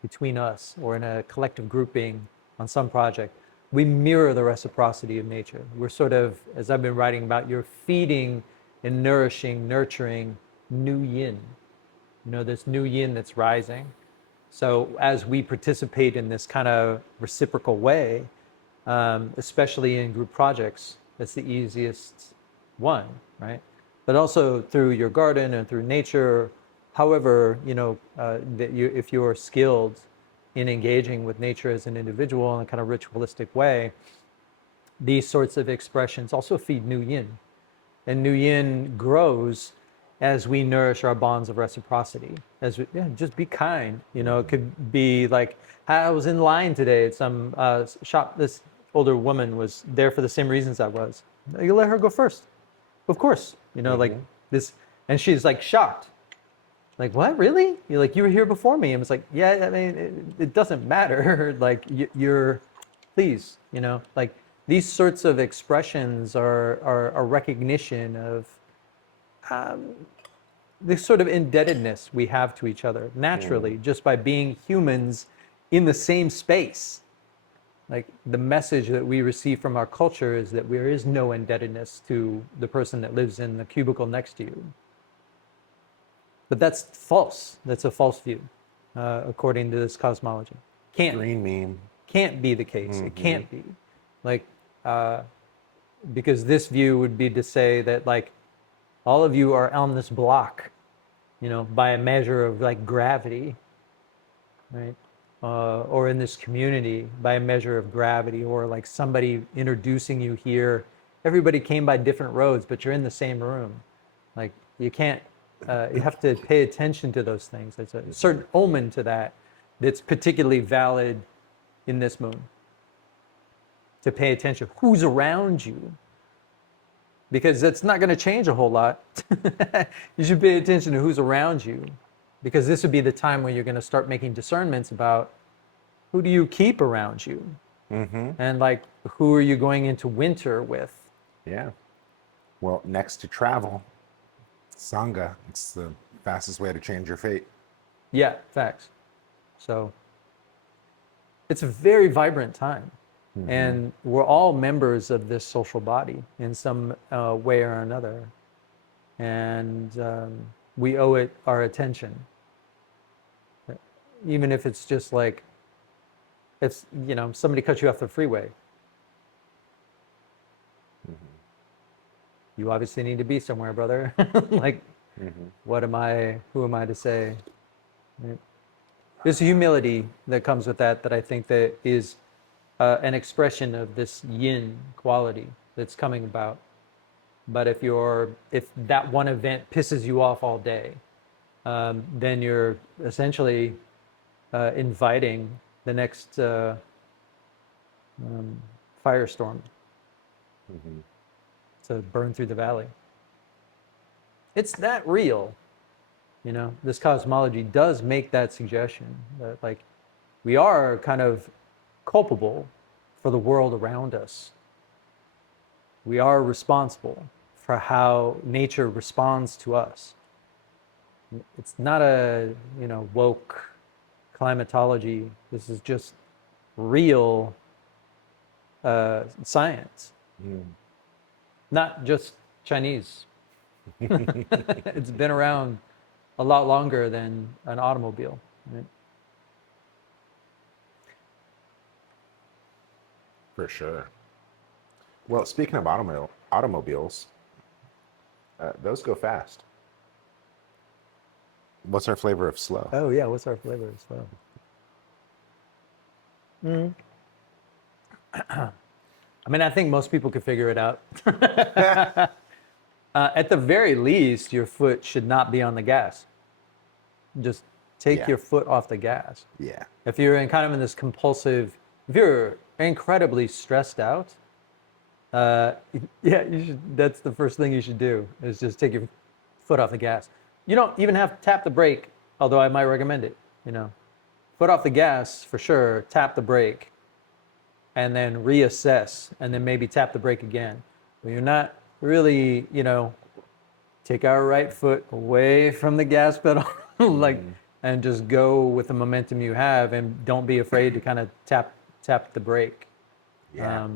between us, or in a collective grouping on some project. we mirror the reciprocity of nature. We're sort of, as I've been writing about, you're feeding and nourishing, nurturing new yin. This new yin that's rising. So as we participate in this kind of reciprocal way, especially in group projects, that's the easiest one, right? But also through your garden and through nature, however, if you're skilled in engaging with nature as an individual in a kind of ritualistic way, these sorts of expressions also feed new yin. And new yin grows as we nourish our bonds of reciprocity. Just be kind. It could be like, I was in line today at some shop. This older woman was there for the same reasons I was. You let her go first, of course. Like this, and she's like shocked. Like, what, really? You were here before me. And it's like, yeah, I mean, it doesn't matter. Like, you're, please, like these sorts of expressions are a recognition of this sort of indebtedness we have to each other naturally, just by being humans in the same space. Like, the message that we receive from our culture is that there is no indebtedness to the person that lives in the cubicle next to you. But that's false. That's a false view, according to this cosmology. Green meme. Can't be the case. It can't be. Like, because this view would be to say that, like, all of you are on this block, by a measure of, like, gravity, right? Or in this community by a measure of gravity, or like somebody introducing you here. Everybody came by different roads, but you're in the same room. Like, you can't, you have to pay attention to those things. There's a certain omen to that that's particularly valid in this moon. To pay attention, who's around you, because that's not going to change a whole lot. You should pay attention to who's around you, because this would be the time when you're going to start making discernments about who do you keep around you, and like, who are you going into winter with? Yeah. Well, next to travel, Sangha, it's the fastest way to change your fate. Yeah, facts. So it's a very vibrant time. And we're all members of this social body in some way or another. And we owe it our attention. Even if it's just like, if somebody cuts you off the freeway, you obviously need to be somewhere, brother. Like, who am I to say? Right? There's a humility that comes with that I think that is an expression of this yin quality that's coming about. But if that one event pisses you off all day, then you're essentially inviting the next firestorm to burn through the valley. It's that real. This cosmology does make that suggestion that, like, we are kind of culpable for the world around us. We are responsible for how nature responds to us. It's not a, woke climatology. This is just real science. Not just Chinese. It's been around a lot longer than an automobile. Right? For sure. Well, speaking of automobiles, those go fast. What's our flavor of slow? Oh yeah, what's our flavor as well? I mean, I think most people could figure it out. At the very least, your foot should not be on the gas. Just take your foot off the gas. Yeah. If you're in this compulsive, if you're incredibly stressed out, you should. That's the first thing you should do, is just take your foot off the gas. You don't even have to tap the brake, although I might recommend it. Foot off the gas for sure. Tap the brake, and then reassess, and then maybe tap the brake again. When you're not really, take our right foot away from the gas pedal, and just go with the momentum you have, and don't be afraid to kind of tap the brake. Yeah.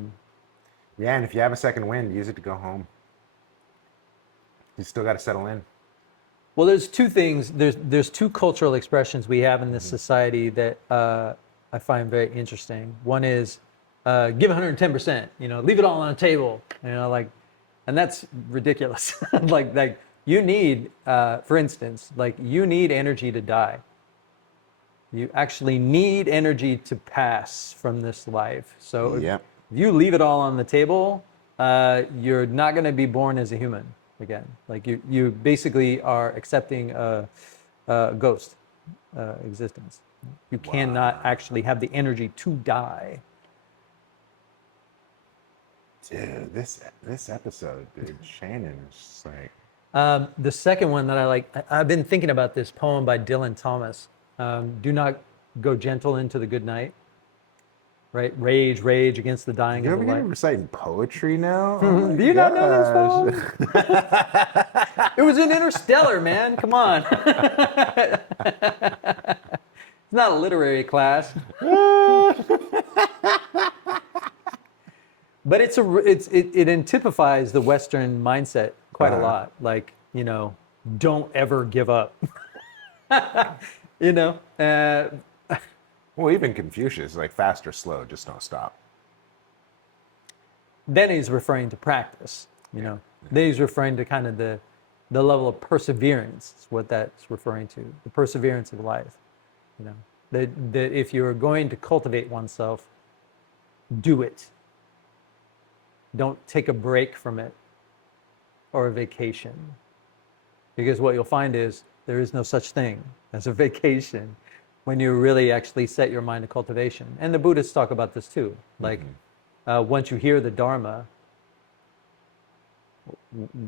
Yeah, and if you have a second wind, use it to go home. You still got to settle in. Well, there's two things. There's two cultural expressions we have in this society that I find very interesting. One is give 110%. You know, leave it all on the table. You know, like, and that's ridiculous. Like you need, for instance, like you need energy to die. You actually need energy to pass from this life. So Yep. if you leave it all on the table, you're not going to be born as a human again. Like you basically are accepting a ghost existence. You cannot actually have the energy to die. Dude, this episode, dude, Shannon is just like, The second one that I like, I've been thinking about this poem by Dylan Thomas. Do not go gentle into the good night. Right? Rage, rage against the dying you're of the light. reciting poetry now? Oh my Do you not know this gosh. poem? It was in Interstellar, man. Come on. It's not a literary class. But it antipifies the Western mindset quite a lot. Like, you know, don't ever give up. You know, Well, even Confucius, like fast or slow, just don't stop. then he's referring to practice. You know, then he's referring to kind of the level of perseverance. Is what that's referring to. The perseverance of life. You know, that if you're going to cultivate oneself, do it. Don't take a break from it or a vacation. Because what you'll find is there is no such thing as a vacation when you really actually set your mind to cultivation. And the Buddhists talk about this too. Like, once you hear the Dharma,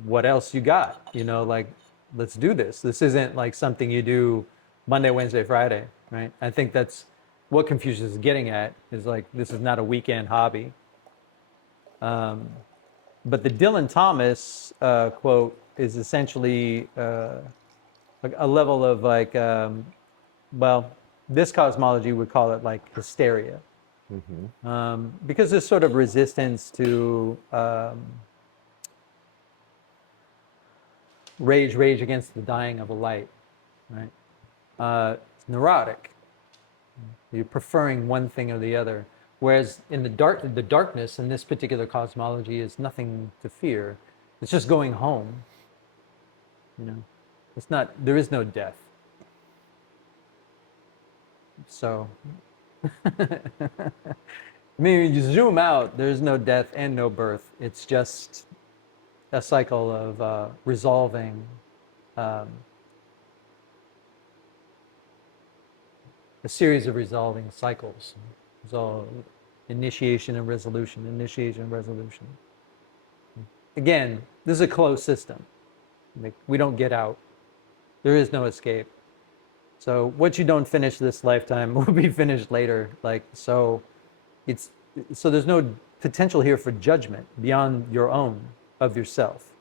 what else you got? You know, like, let's do this. This isn't like something you do Monday, Wednesday, Friday, right? I think that's what Confucius is getting at, is like, this is not a weekend hobby. But the Dylan Thomas quote is essentially like a level of like, well, this cosmology would call it like hysteria. Because there's sort of resistance to rage against the dying of a light, right? It's neurotic. You're preferring one thing or the other. Whereas in the darkness in this particular cosmology is nothing to fear. It's just going home. You know, it's not. There is no death. So, I mean, when you zoom out, there's no death and no birth. It's just a cycle of resolving. A series of resolving cycles. So initiation and resolution, initiation and resolution. Again, this is a closed system. Like, we don't get out. There is no escape. So what you don't finish this lifetime will be finished later. Like, so there's no potential here for judgment beyond your own of yourself.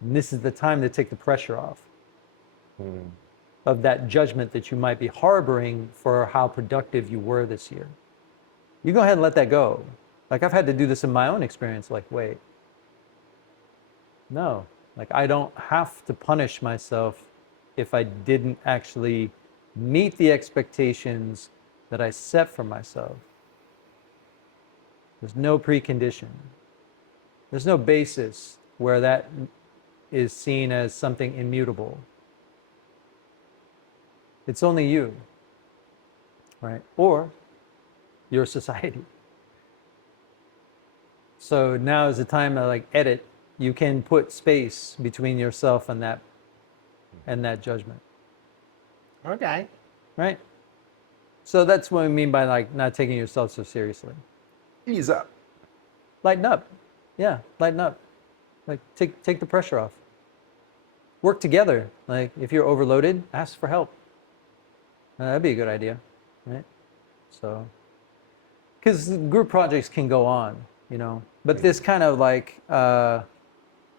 And this is the time to take the pressure off of that judgment that you might be harboring for how productive you were this year. You go ahead and let that go. Like, I've had to do this in my own experience. Like, wait, no, like, I don't have to punish myself if I didn't actually meet the expectations that I set for myself. There's no precondition. There's no basis where that is seen as something immutable. It's only you, right? Or your society. So now is the time to like edit. You can put space between yourself and that judgment. Okay. Right? So that's what I mean by like not taking yourself so seriously. Ease up. Lighten up. Yeah, lighten up. Like take the pressure off. Work together. Like, if you're overloaded, ask for help. That'd be a good idea, right? So, because group projects can go on, you know, but this kind of like, I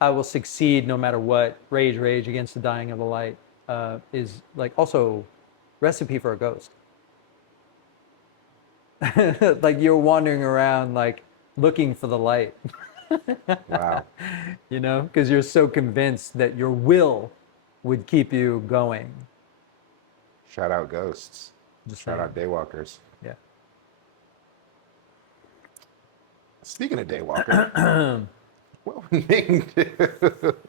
will succeed no matter what, rage against the dying of the light, is like also recipe for a ghost. Like, you're wandering around like looking for the light, Wow. you know, because you're so convinced that your will would keep you going. Shout out ghosts. Just Shout saying. out daywalkers. Yeah. Speaking of daywalker, what would Ming do?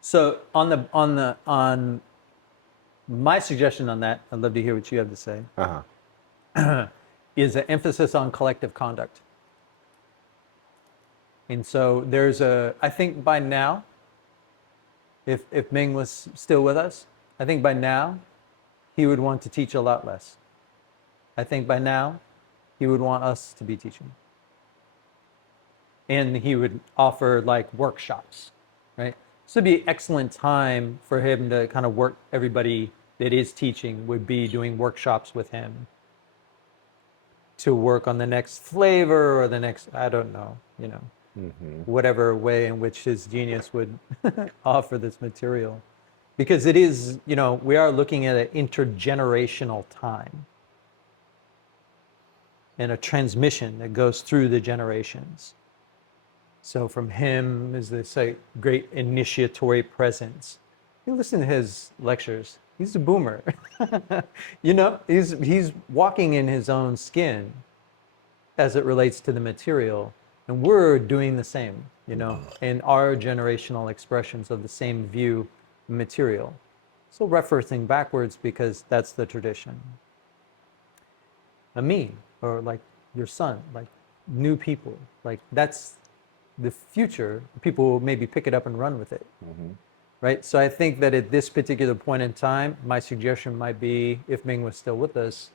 So on my suggestion on that, I'd love to hear what you have to say, Uh-huh. is an emphasis on collective conduct. And so I think by now, if Ming was still with us, I think by now he would want to teach a lot less. I think by now he would want us to be teaching. And he would offer like workshops, right? So it'd be an excellent time for him to kind of work, everybody that is teaching would be doing workshops with him to work on the next flavor or the next, I don't know, you know, whatever way in which his genius would offer this material. Because it is, you know, we are looking at an intergenerational time and a transmission that goes through the generations. So from him is this great initiatory presence. You listen to his lectures. He's a boomer. You know, he's walking in his own skin as it relates to the material. And we're doing the same, you know, in our generational expressions of the same view material. So referencing backwards because that's the tradition. Me, or like your son, like new people, like that's the future. People will maybe pick it up and run with it. Right? So I think that at this particular point in time, my suggestion might be, if Ming was still with us,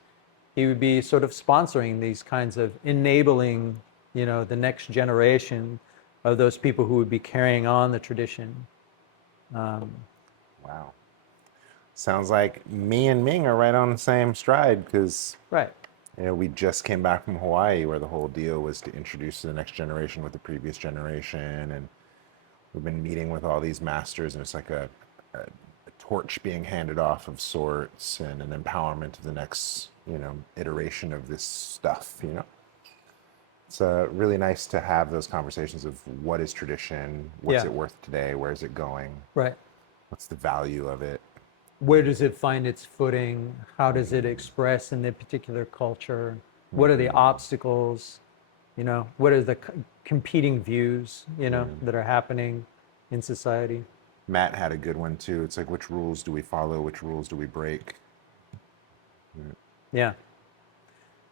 he would be sort of sponsoring these kinds of enabling, you know, the next generation of those people who would be carrying on the tradition. Wow. Sounds like me and Ming are right on the same stride because Right. you know, we just came back from Hawaii where the whole deal was to introduce the next generation with the previous generation. And we've been meeting with all these masters, and it's like a torch being handed off of sorts and an empowerment of the next, you know, iteration of this stuff, you know? It's really nice to have those conversations of what is tradition, what's Yeah. it worth today, where is it going, Right. what's the value of it. Where does it find its footing? How does it express in the particular culture? What are the obstacles? You know, what are the competing views, you know, that are happening in society? Matt had a good one too. It's like, which rules do we follow? Which rules do we break? Yeah.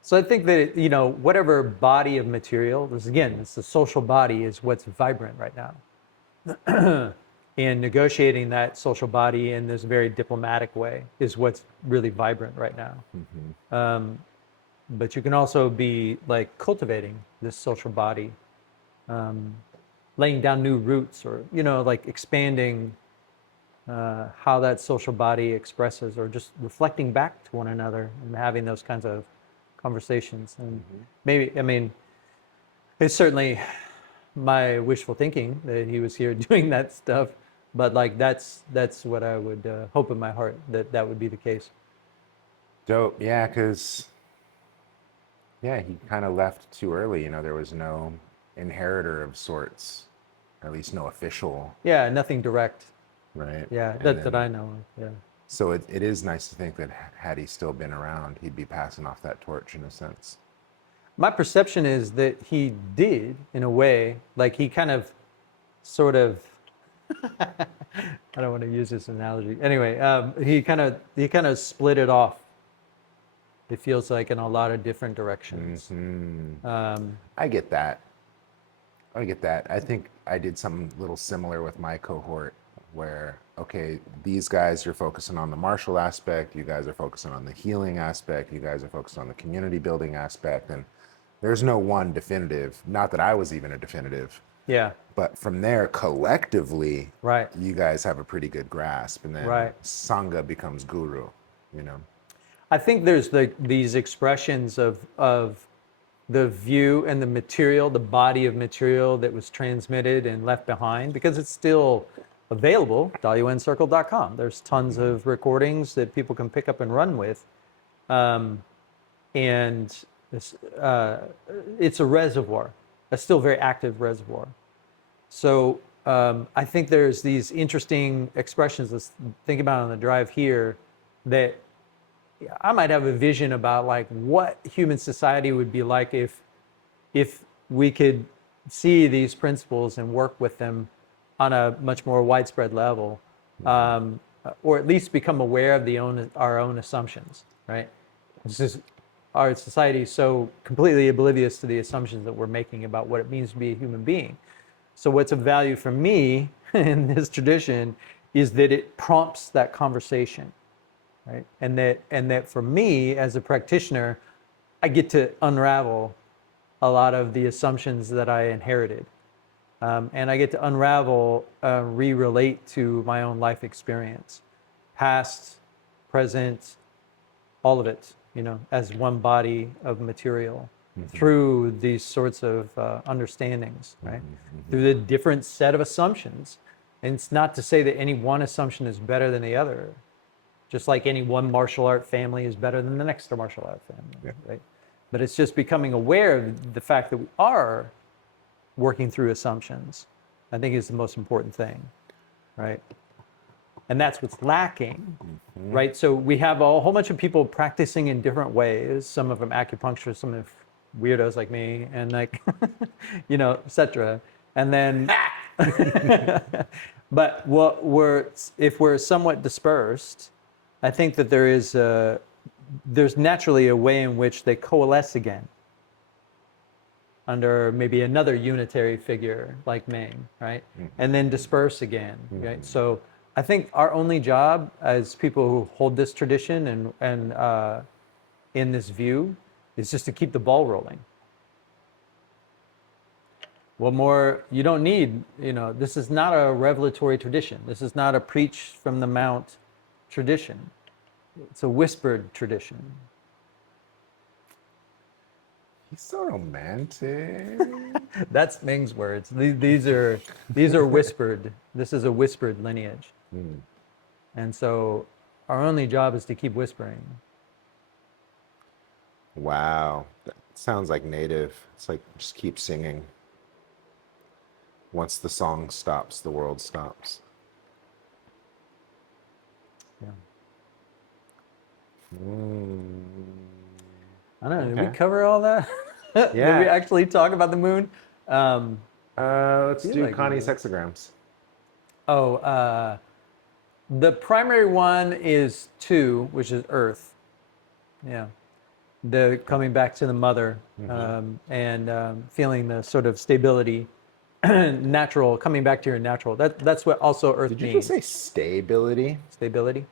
So I think that, you know, whatever body of material, this again, it's the social body is what's vibrant right now. And negotiating that social body in this very diplomatic way is what's really vibrant right now. But you can also be like cultivating this social body, laying down new roots, or, you know, like expanding how that social body expresses, or just reflecting back to one another and having those kinds of conversations. And maybe, I mean, it's certainly my wishful thinking that he was here doing that stuff, but like that's what I would hope in my heart, that would be the case. Dope. Yeah, because, yeah, he kind of left too early. You know, there was no inheritor of sorts, or at least no official, Yeah, nothing direct. right? Yeah, And that then- I know of. Yeah. So it is nice to think that had he still been around, he'd be passing off that torch in a sense. My perception is that he did, in a way, like he kind of, sort of, I don't want to use this analogy. Anyway, he kind of split it off. It feels like in a lot of different directions. I get that. I get that. I think I did something a little similar with my cohort where, okay, these guys are focusing on the martial aspect, you guys are focusing on the healing aspect, you guys are focused on the community building aspect, and there's no one definitive. Not that I was even a definitive, Yeah. but from there, collectively, Right. you guys have a pretty good grasp, and then Right. Sangha becomes guru, you know? I think there's these expressions of the view and the material, the body of material that was transmitted and left behind, because it's still available, dalyuncircle.com. There's tons of recordings that people can pick up and run with. And this, it's a reservoir, a still very active reservoir. So I think there's these interesting expressions. Let's think about on the drive here that I might have a vision about like what human society would be like if we could see these principles and work with them on a much more widespread level, or at least become aware of our own assumptions, right? This is, our society is so completely oblivious to the assumptions that we're making about what it means to be a human being. So what's of value for me in this tradition is that it prompts that conversation, right? And that for me as a practitioner, I get to unravel a lot of the assumptions that I inherited. And I get to unravel, re-relate to my own life experience, past, present, all of it, as one body of material through these sorts of understandings, right? Through the different set of assumptions. And it's not to say that any one assumption is better than the other, just like any one martial art family is better than the next martial art family, right? But it's just becoming aware of the fact that we are working through assumptions, I think is the most important thing, right? And that's what's lacking, right? So we have a whole bunch of people practicing in different ways, some of them acupuncturists, some of them weirdos like me, and like, et cetera. And then, but if we're somewhat dispersed, I think that there's naturally a way in which they coalesce again under maybe another unitary figure like Ming, right? And then disperse again, right? So I think our only job as people who hold this tradition and in this view is just to keep the ball rolling. What more, you don't need, this is not a revelatory tradition. This is not a preach from the mount tradition. It's a whispered tradition. He's so romantic. That's Ming's words. These are whispered. This is a whispered lineage. And so our only job is to keep whispering. Wow. That sounds like native. It's like just keep singing. Once the song stops, the world stops. Yeah. I don't know. Did we cover all that? Yeah. Did we actually talk about the moon? Let's do like Connie's hexagrams. The primary one is 2, which is Earth. Yeah. The coming back to the mother, and feeling the sort of stability, natural, coming back to your natural. That's what also Earth means. Did you just say stability? Stability.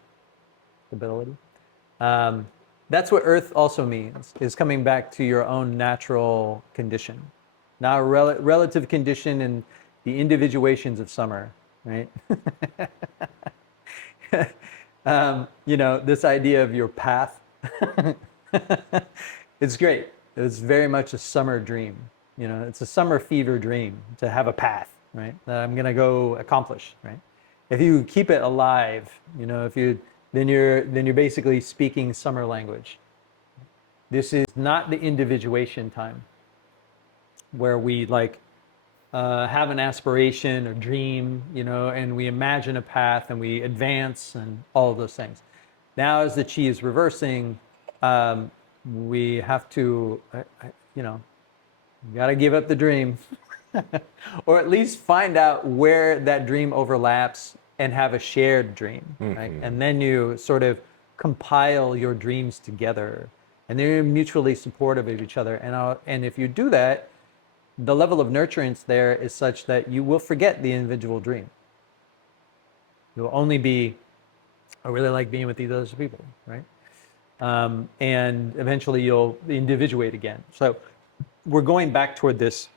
That's what Earth also means, is coming back to your own natural condition, not a relative condition in the individuations of summer, right? This idea of your path. It's great. It's very much a summer dream. It's a summer fever dream to have a path, right? That I'm gonna go accomplish, right? If you keep it alive, then you're basically speaking summer language. This is not the individuation time where we have an aspiration or dream, and we imagine a path and we advance and all of those things. Now, as the chi is reversing, we have to, you got to give up the dream, or at least find out where that dream overlaps and have a shared dream, right? And then you sort of compile your dreams together, and they're mutually supportive of each other. And if you do that, the level of nurturance there is such that you will forget the individual dream. You'll only be, I really like being with these other people, right? And eventually you'll individuate again. So we're going back toward this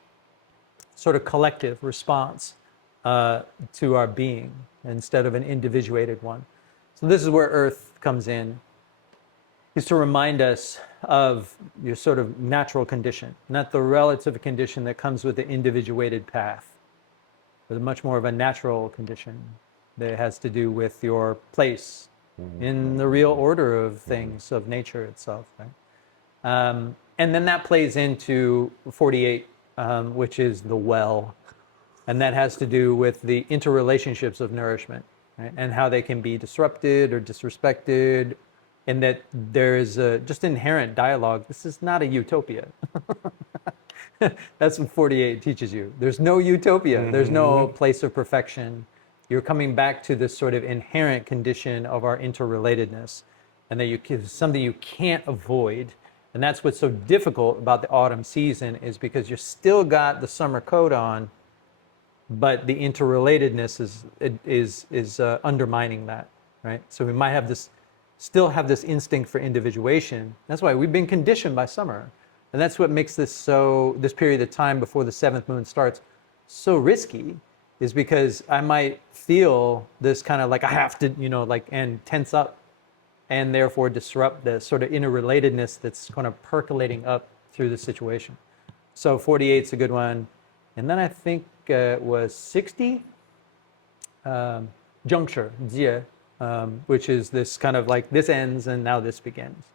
sort of collective response to our being instead of an individuated one. So this is where Earth comes in, is to remind us of your sort of natural condition, not the relative condition that comes with the individuated path, but much more of a natural condition that has to do with your place in the real order of things, of nature itself, right? And then that plays into 48, which is the well. And that has to do with the interrelationships of nourishment, right? And how they can be disrupted or disrespected, and that there is a just inherent dialogue. This is not a utopia. That's what 48 teaches you. There's no utopia. There's no place of perfection. You're coming back to this sort of inherent condition of our interrelatedness, and that it's something you can't avoid. And that's what's so difficult about the autumn season, is because you still got the summer coat on, but the interrelatedness is undermining that, right? So we might have still have this instinct for individuation. That's why we've been conditioned by summer, and that's what makes this period of time before the seventh moon starts so risky, is because I might feel this kind of like I have to, and tense up, and therefore disrupt the sort of interrelatedness that's kind of percolating up through the situation. So 48 is a good one. And then I think it was 60, juncture, jie, which is this kind of like this ends and now this begins.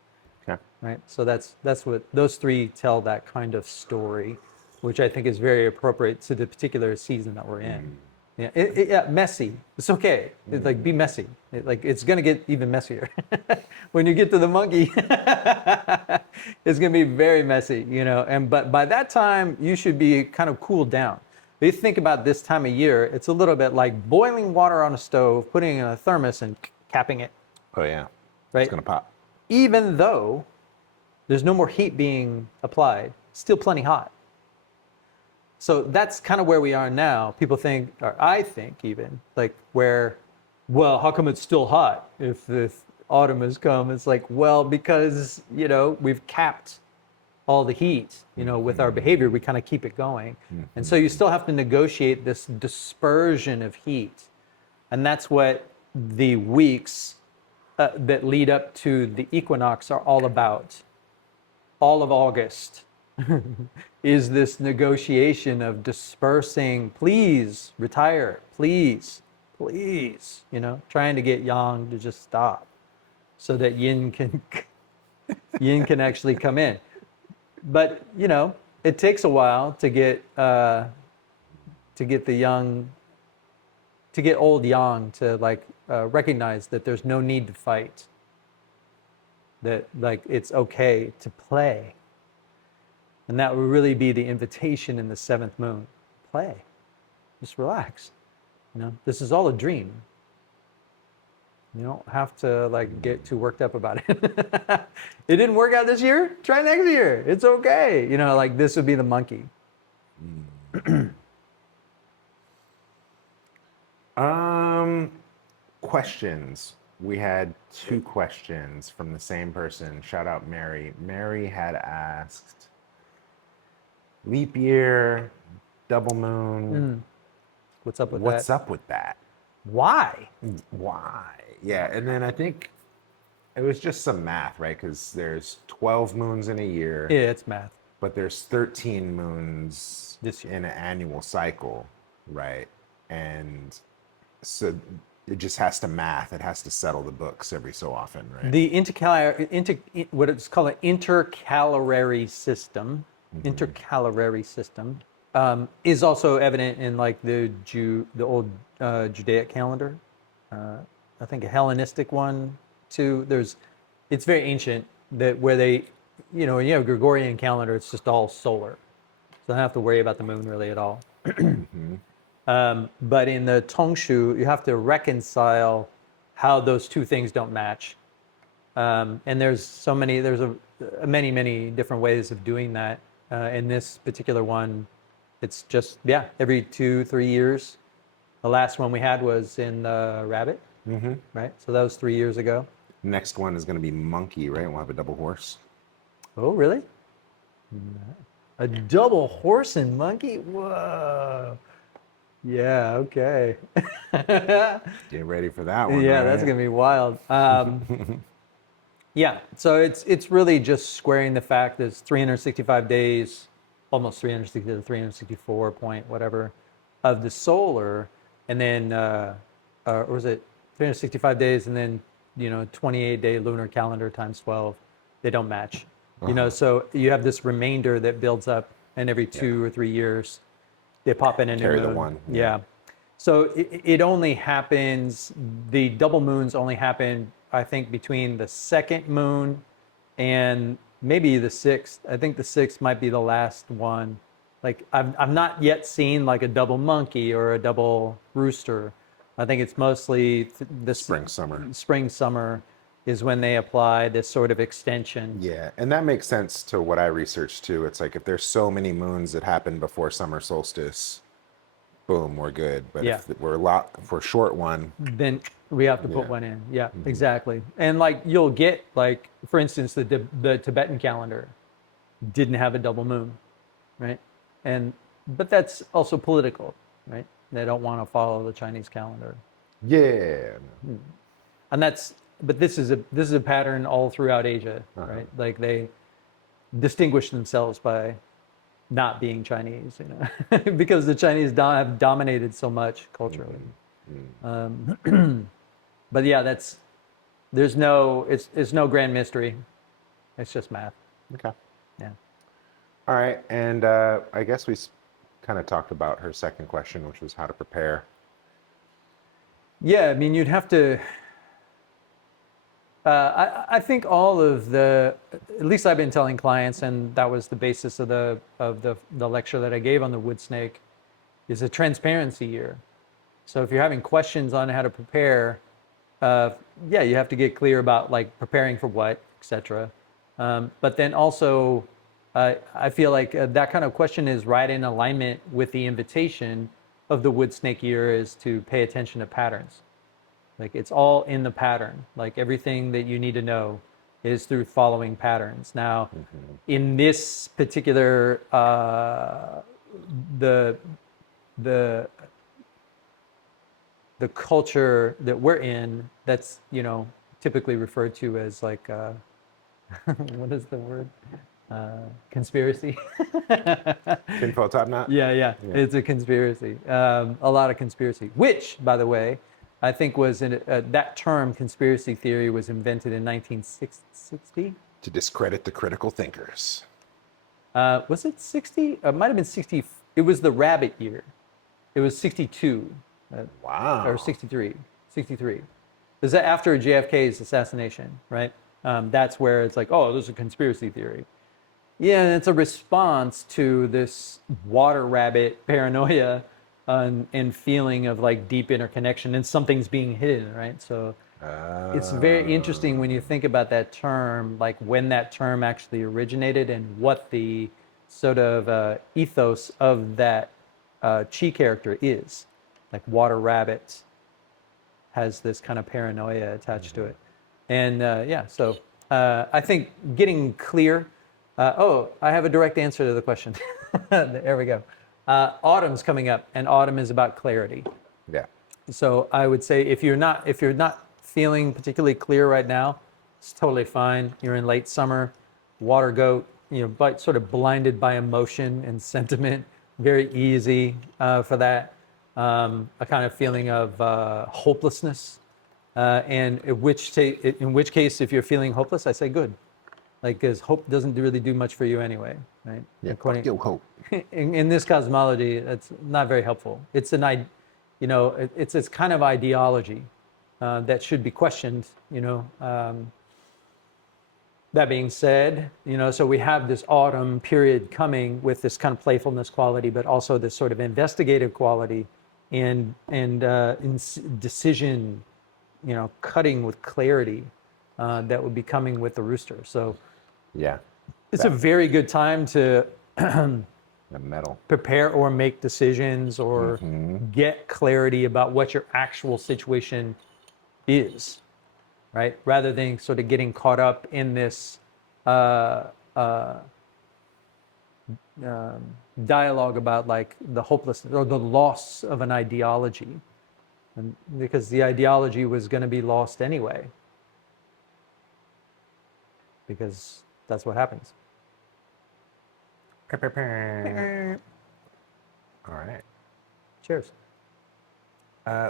Okay. Right. So that's what those three tell, that kind of story, which I think is very appropriate to the particular season that we're in. Yeah, messy. It's okay. It's like, be messy. It's gonna get even messier when you get to the monkey. It's gonna be very messy, but by that time you should be kind of cooled down. If you think about this time of year, it's a little bit like boiling water on a stove, putting it in a thermos and capping it. Oh yeah. Right. It's gonna pop. Even though there's no more heat being applied, still plenty hot. So that's kind of where we are now. People think, or I think even, like how come it's still hot if the autumn has come? It's like, well, because, we've capped all the heat, with our behavior, we kind of keep it going. And so you still have to negotiate this dispersion of heat. And that's what the weeks that lead up to the equinox are all about. All of August is this negotiation of dispersing, please retire, please, trying to get yang to just stop so that yin can actually come in. But, it takes a while to get the old yang to recognize that there's no need to fight, that it's okay to play. And that would really be the invitation in the seventh moon. Play. Just relax. This is all a dream. You don't have to get too worked up about it. It didn't work out this year? Try next year. It's okay. This would be the monkey. Questions. We had 2 questions from the same person. Shout out Mary. Mary had asked, leap year, double moon. What's up with that? What's up with that? Why? Yeah, and then I think it was just some math, right? Because there's 12 moons in a year. Yeah, it's math. But there's 13 moons this year in an annual cycle, right? And so it just has to math. It has to settle the books every so often, right? The what it's called an intercalary system. Intercalary system is also evident in the old Judaic calendar. I think a Hellenistic one too. It's very ancient, that where they, when you have a Gregorian calendar, it's just all solar, so you don't have to worry about the moon really at all. But in the Tongshu, you have to reconcile how those two things don't match. And there's many different ways of doing that. In this particular one, it's just, every 2-3 years. The last one we had was in Rabbit, right? So that was 3 years ago. Next one is going to be monkey, right? We'll have a double horse. Oh, really? A double horse and monkey? Whoa. Yeah, okay. Get ready for that one. Yeah, right? that's going to be wild. Yeah, so it's really just squaring the fact that it's 365 days, almost 360 to 364 point whatever of the solar, and then or was it 365 days and then 28-day lunar calendar times 12? They don't match. You know, so you have this remainder that builds up, and every 2 or 3 years, they pop in a new Carry the moon. one, yeah. Yeah. So it only happens, the double moons only happen, I think, between the second moon and maybe the sixth. I think the sixth might be the last one. Like I've not yet seen like a double monkey or a double rooster. I think it's mostly the Spring, summer. Spring, summer is when they apply this sort of extension. Yeah, and that makes sense to what I researched too. It's like if there's so many moons that happen before summer solstice, boom, we're good. But Yeah. if we're a short one, Then we have to put Yeah. one in. Yeah, exactly. And like you'll get like, for instance, the Tibetan calendar didn't have a double moon, right? And but that's also political, right? They don't want to follow the Chinese calendar, yeah, and but this is a pattern all throughout Asia, right? Like they distinguish themselves by not being Chinese, you know, because the Chinese have dominated so much culturally. But yeah, it's no grand mystery. It's just math. okay. Yeah. All right, and I guess we kind of talked about her second question, which was how to prepare. Yeah, I mean, you'd have to. I think all of at least I've been telling clients, and that was the basis of the lecture that I gave on the wood snake, is a transparency year. So if you're having questions on how to prepare, yeah, you have to get clear about like preparing for what, etc. But then also, I feel like that kind of question is right in alignment with the invitation of the wood snake year, is to pay attention to patterns. Like it's all in the pattern. Like everything that you need to know is through following patterns. Now, in this particular, the culture that we're in, that's, you know, typically referred to as like, what is the word? Conspiracy. Tinfoil top knot? Yeah, it's a conspiracy. A lot of conspiracy, which, by the way, I think was that term conspiracy theory was invented in 1960. To discredit the critical thinkers. Was it 60? It might have been 60. It was the rabbit year. It was 62. Wow. Or 63. 63. Is that after JFK's assassination, right? That's where it's like, oh, there's a conspiracy theory. Yeah, and it's a response to this water rabbit paranoia and feeling of like deep interconnection, and something's being hidden, right? So it's very interesting when you think about that term, like when that term actually originated and what the sort of ethos of that chi character is. Like water rabbits has this kind of paranoia attached to it. And yeah, so I think getting clear. I have a direct answer to the question. There we go. Autumn's coming up, and autumn is about clarity. Yeah. So I would say if you're not feeling particularly clear right now, it's totally fine. You're in late summer, water goat, you know, but sort of blinded by emotion and sentiment. Very easy for that. A kind of feeling of hopelessness. And in which case, if you're feeling hopeless, I say good. Like, because hope doesn't really do much for you anyway, right? Yeah. Fuck your hope. In this cosmology, that's not very helpful. It's it's kind of ideology that should be questioned. You know. That being said, you know, so we have this autumn period coming with this kind of playfulness quality, but also this sort of investigative quality, and decision, you know, cutting with clarity that would be coming with the rooster. So Yeah. it's a very good time to The metal. prepare or make decisions or get clarity about what your actual situation is, right? Rather than sort of getting caught up in this dialogue about like the hopelessness or the loss of an ideology, and because the ideology was going to be lost anyway, because that's what happens. All right. Cheers.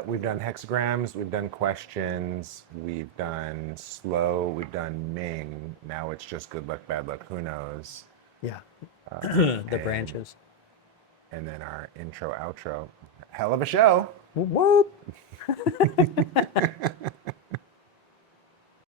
We've done hexagrams, we've done questions, we've done slow, we've done Ming. Now it's just good luck, bad luck, who knows? Yeah. The and- branches. And then our intro, outro. Hell of a show. Whoop, whoop.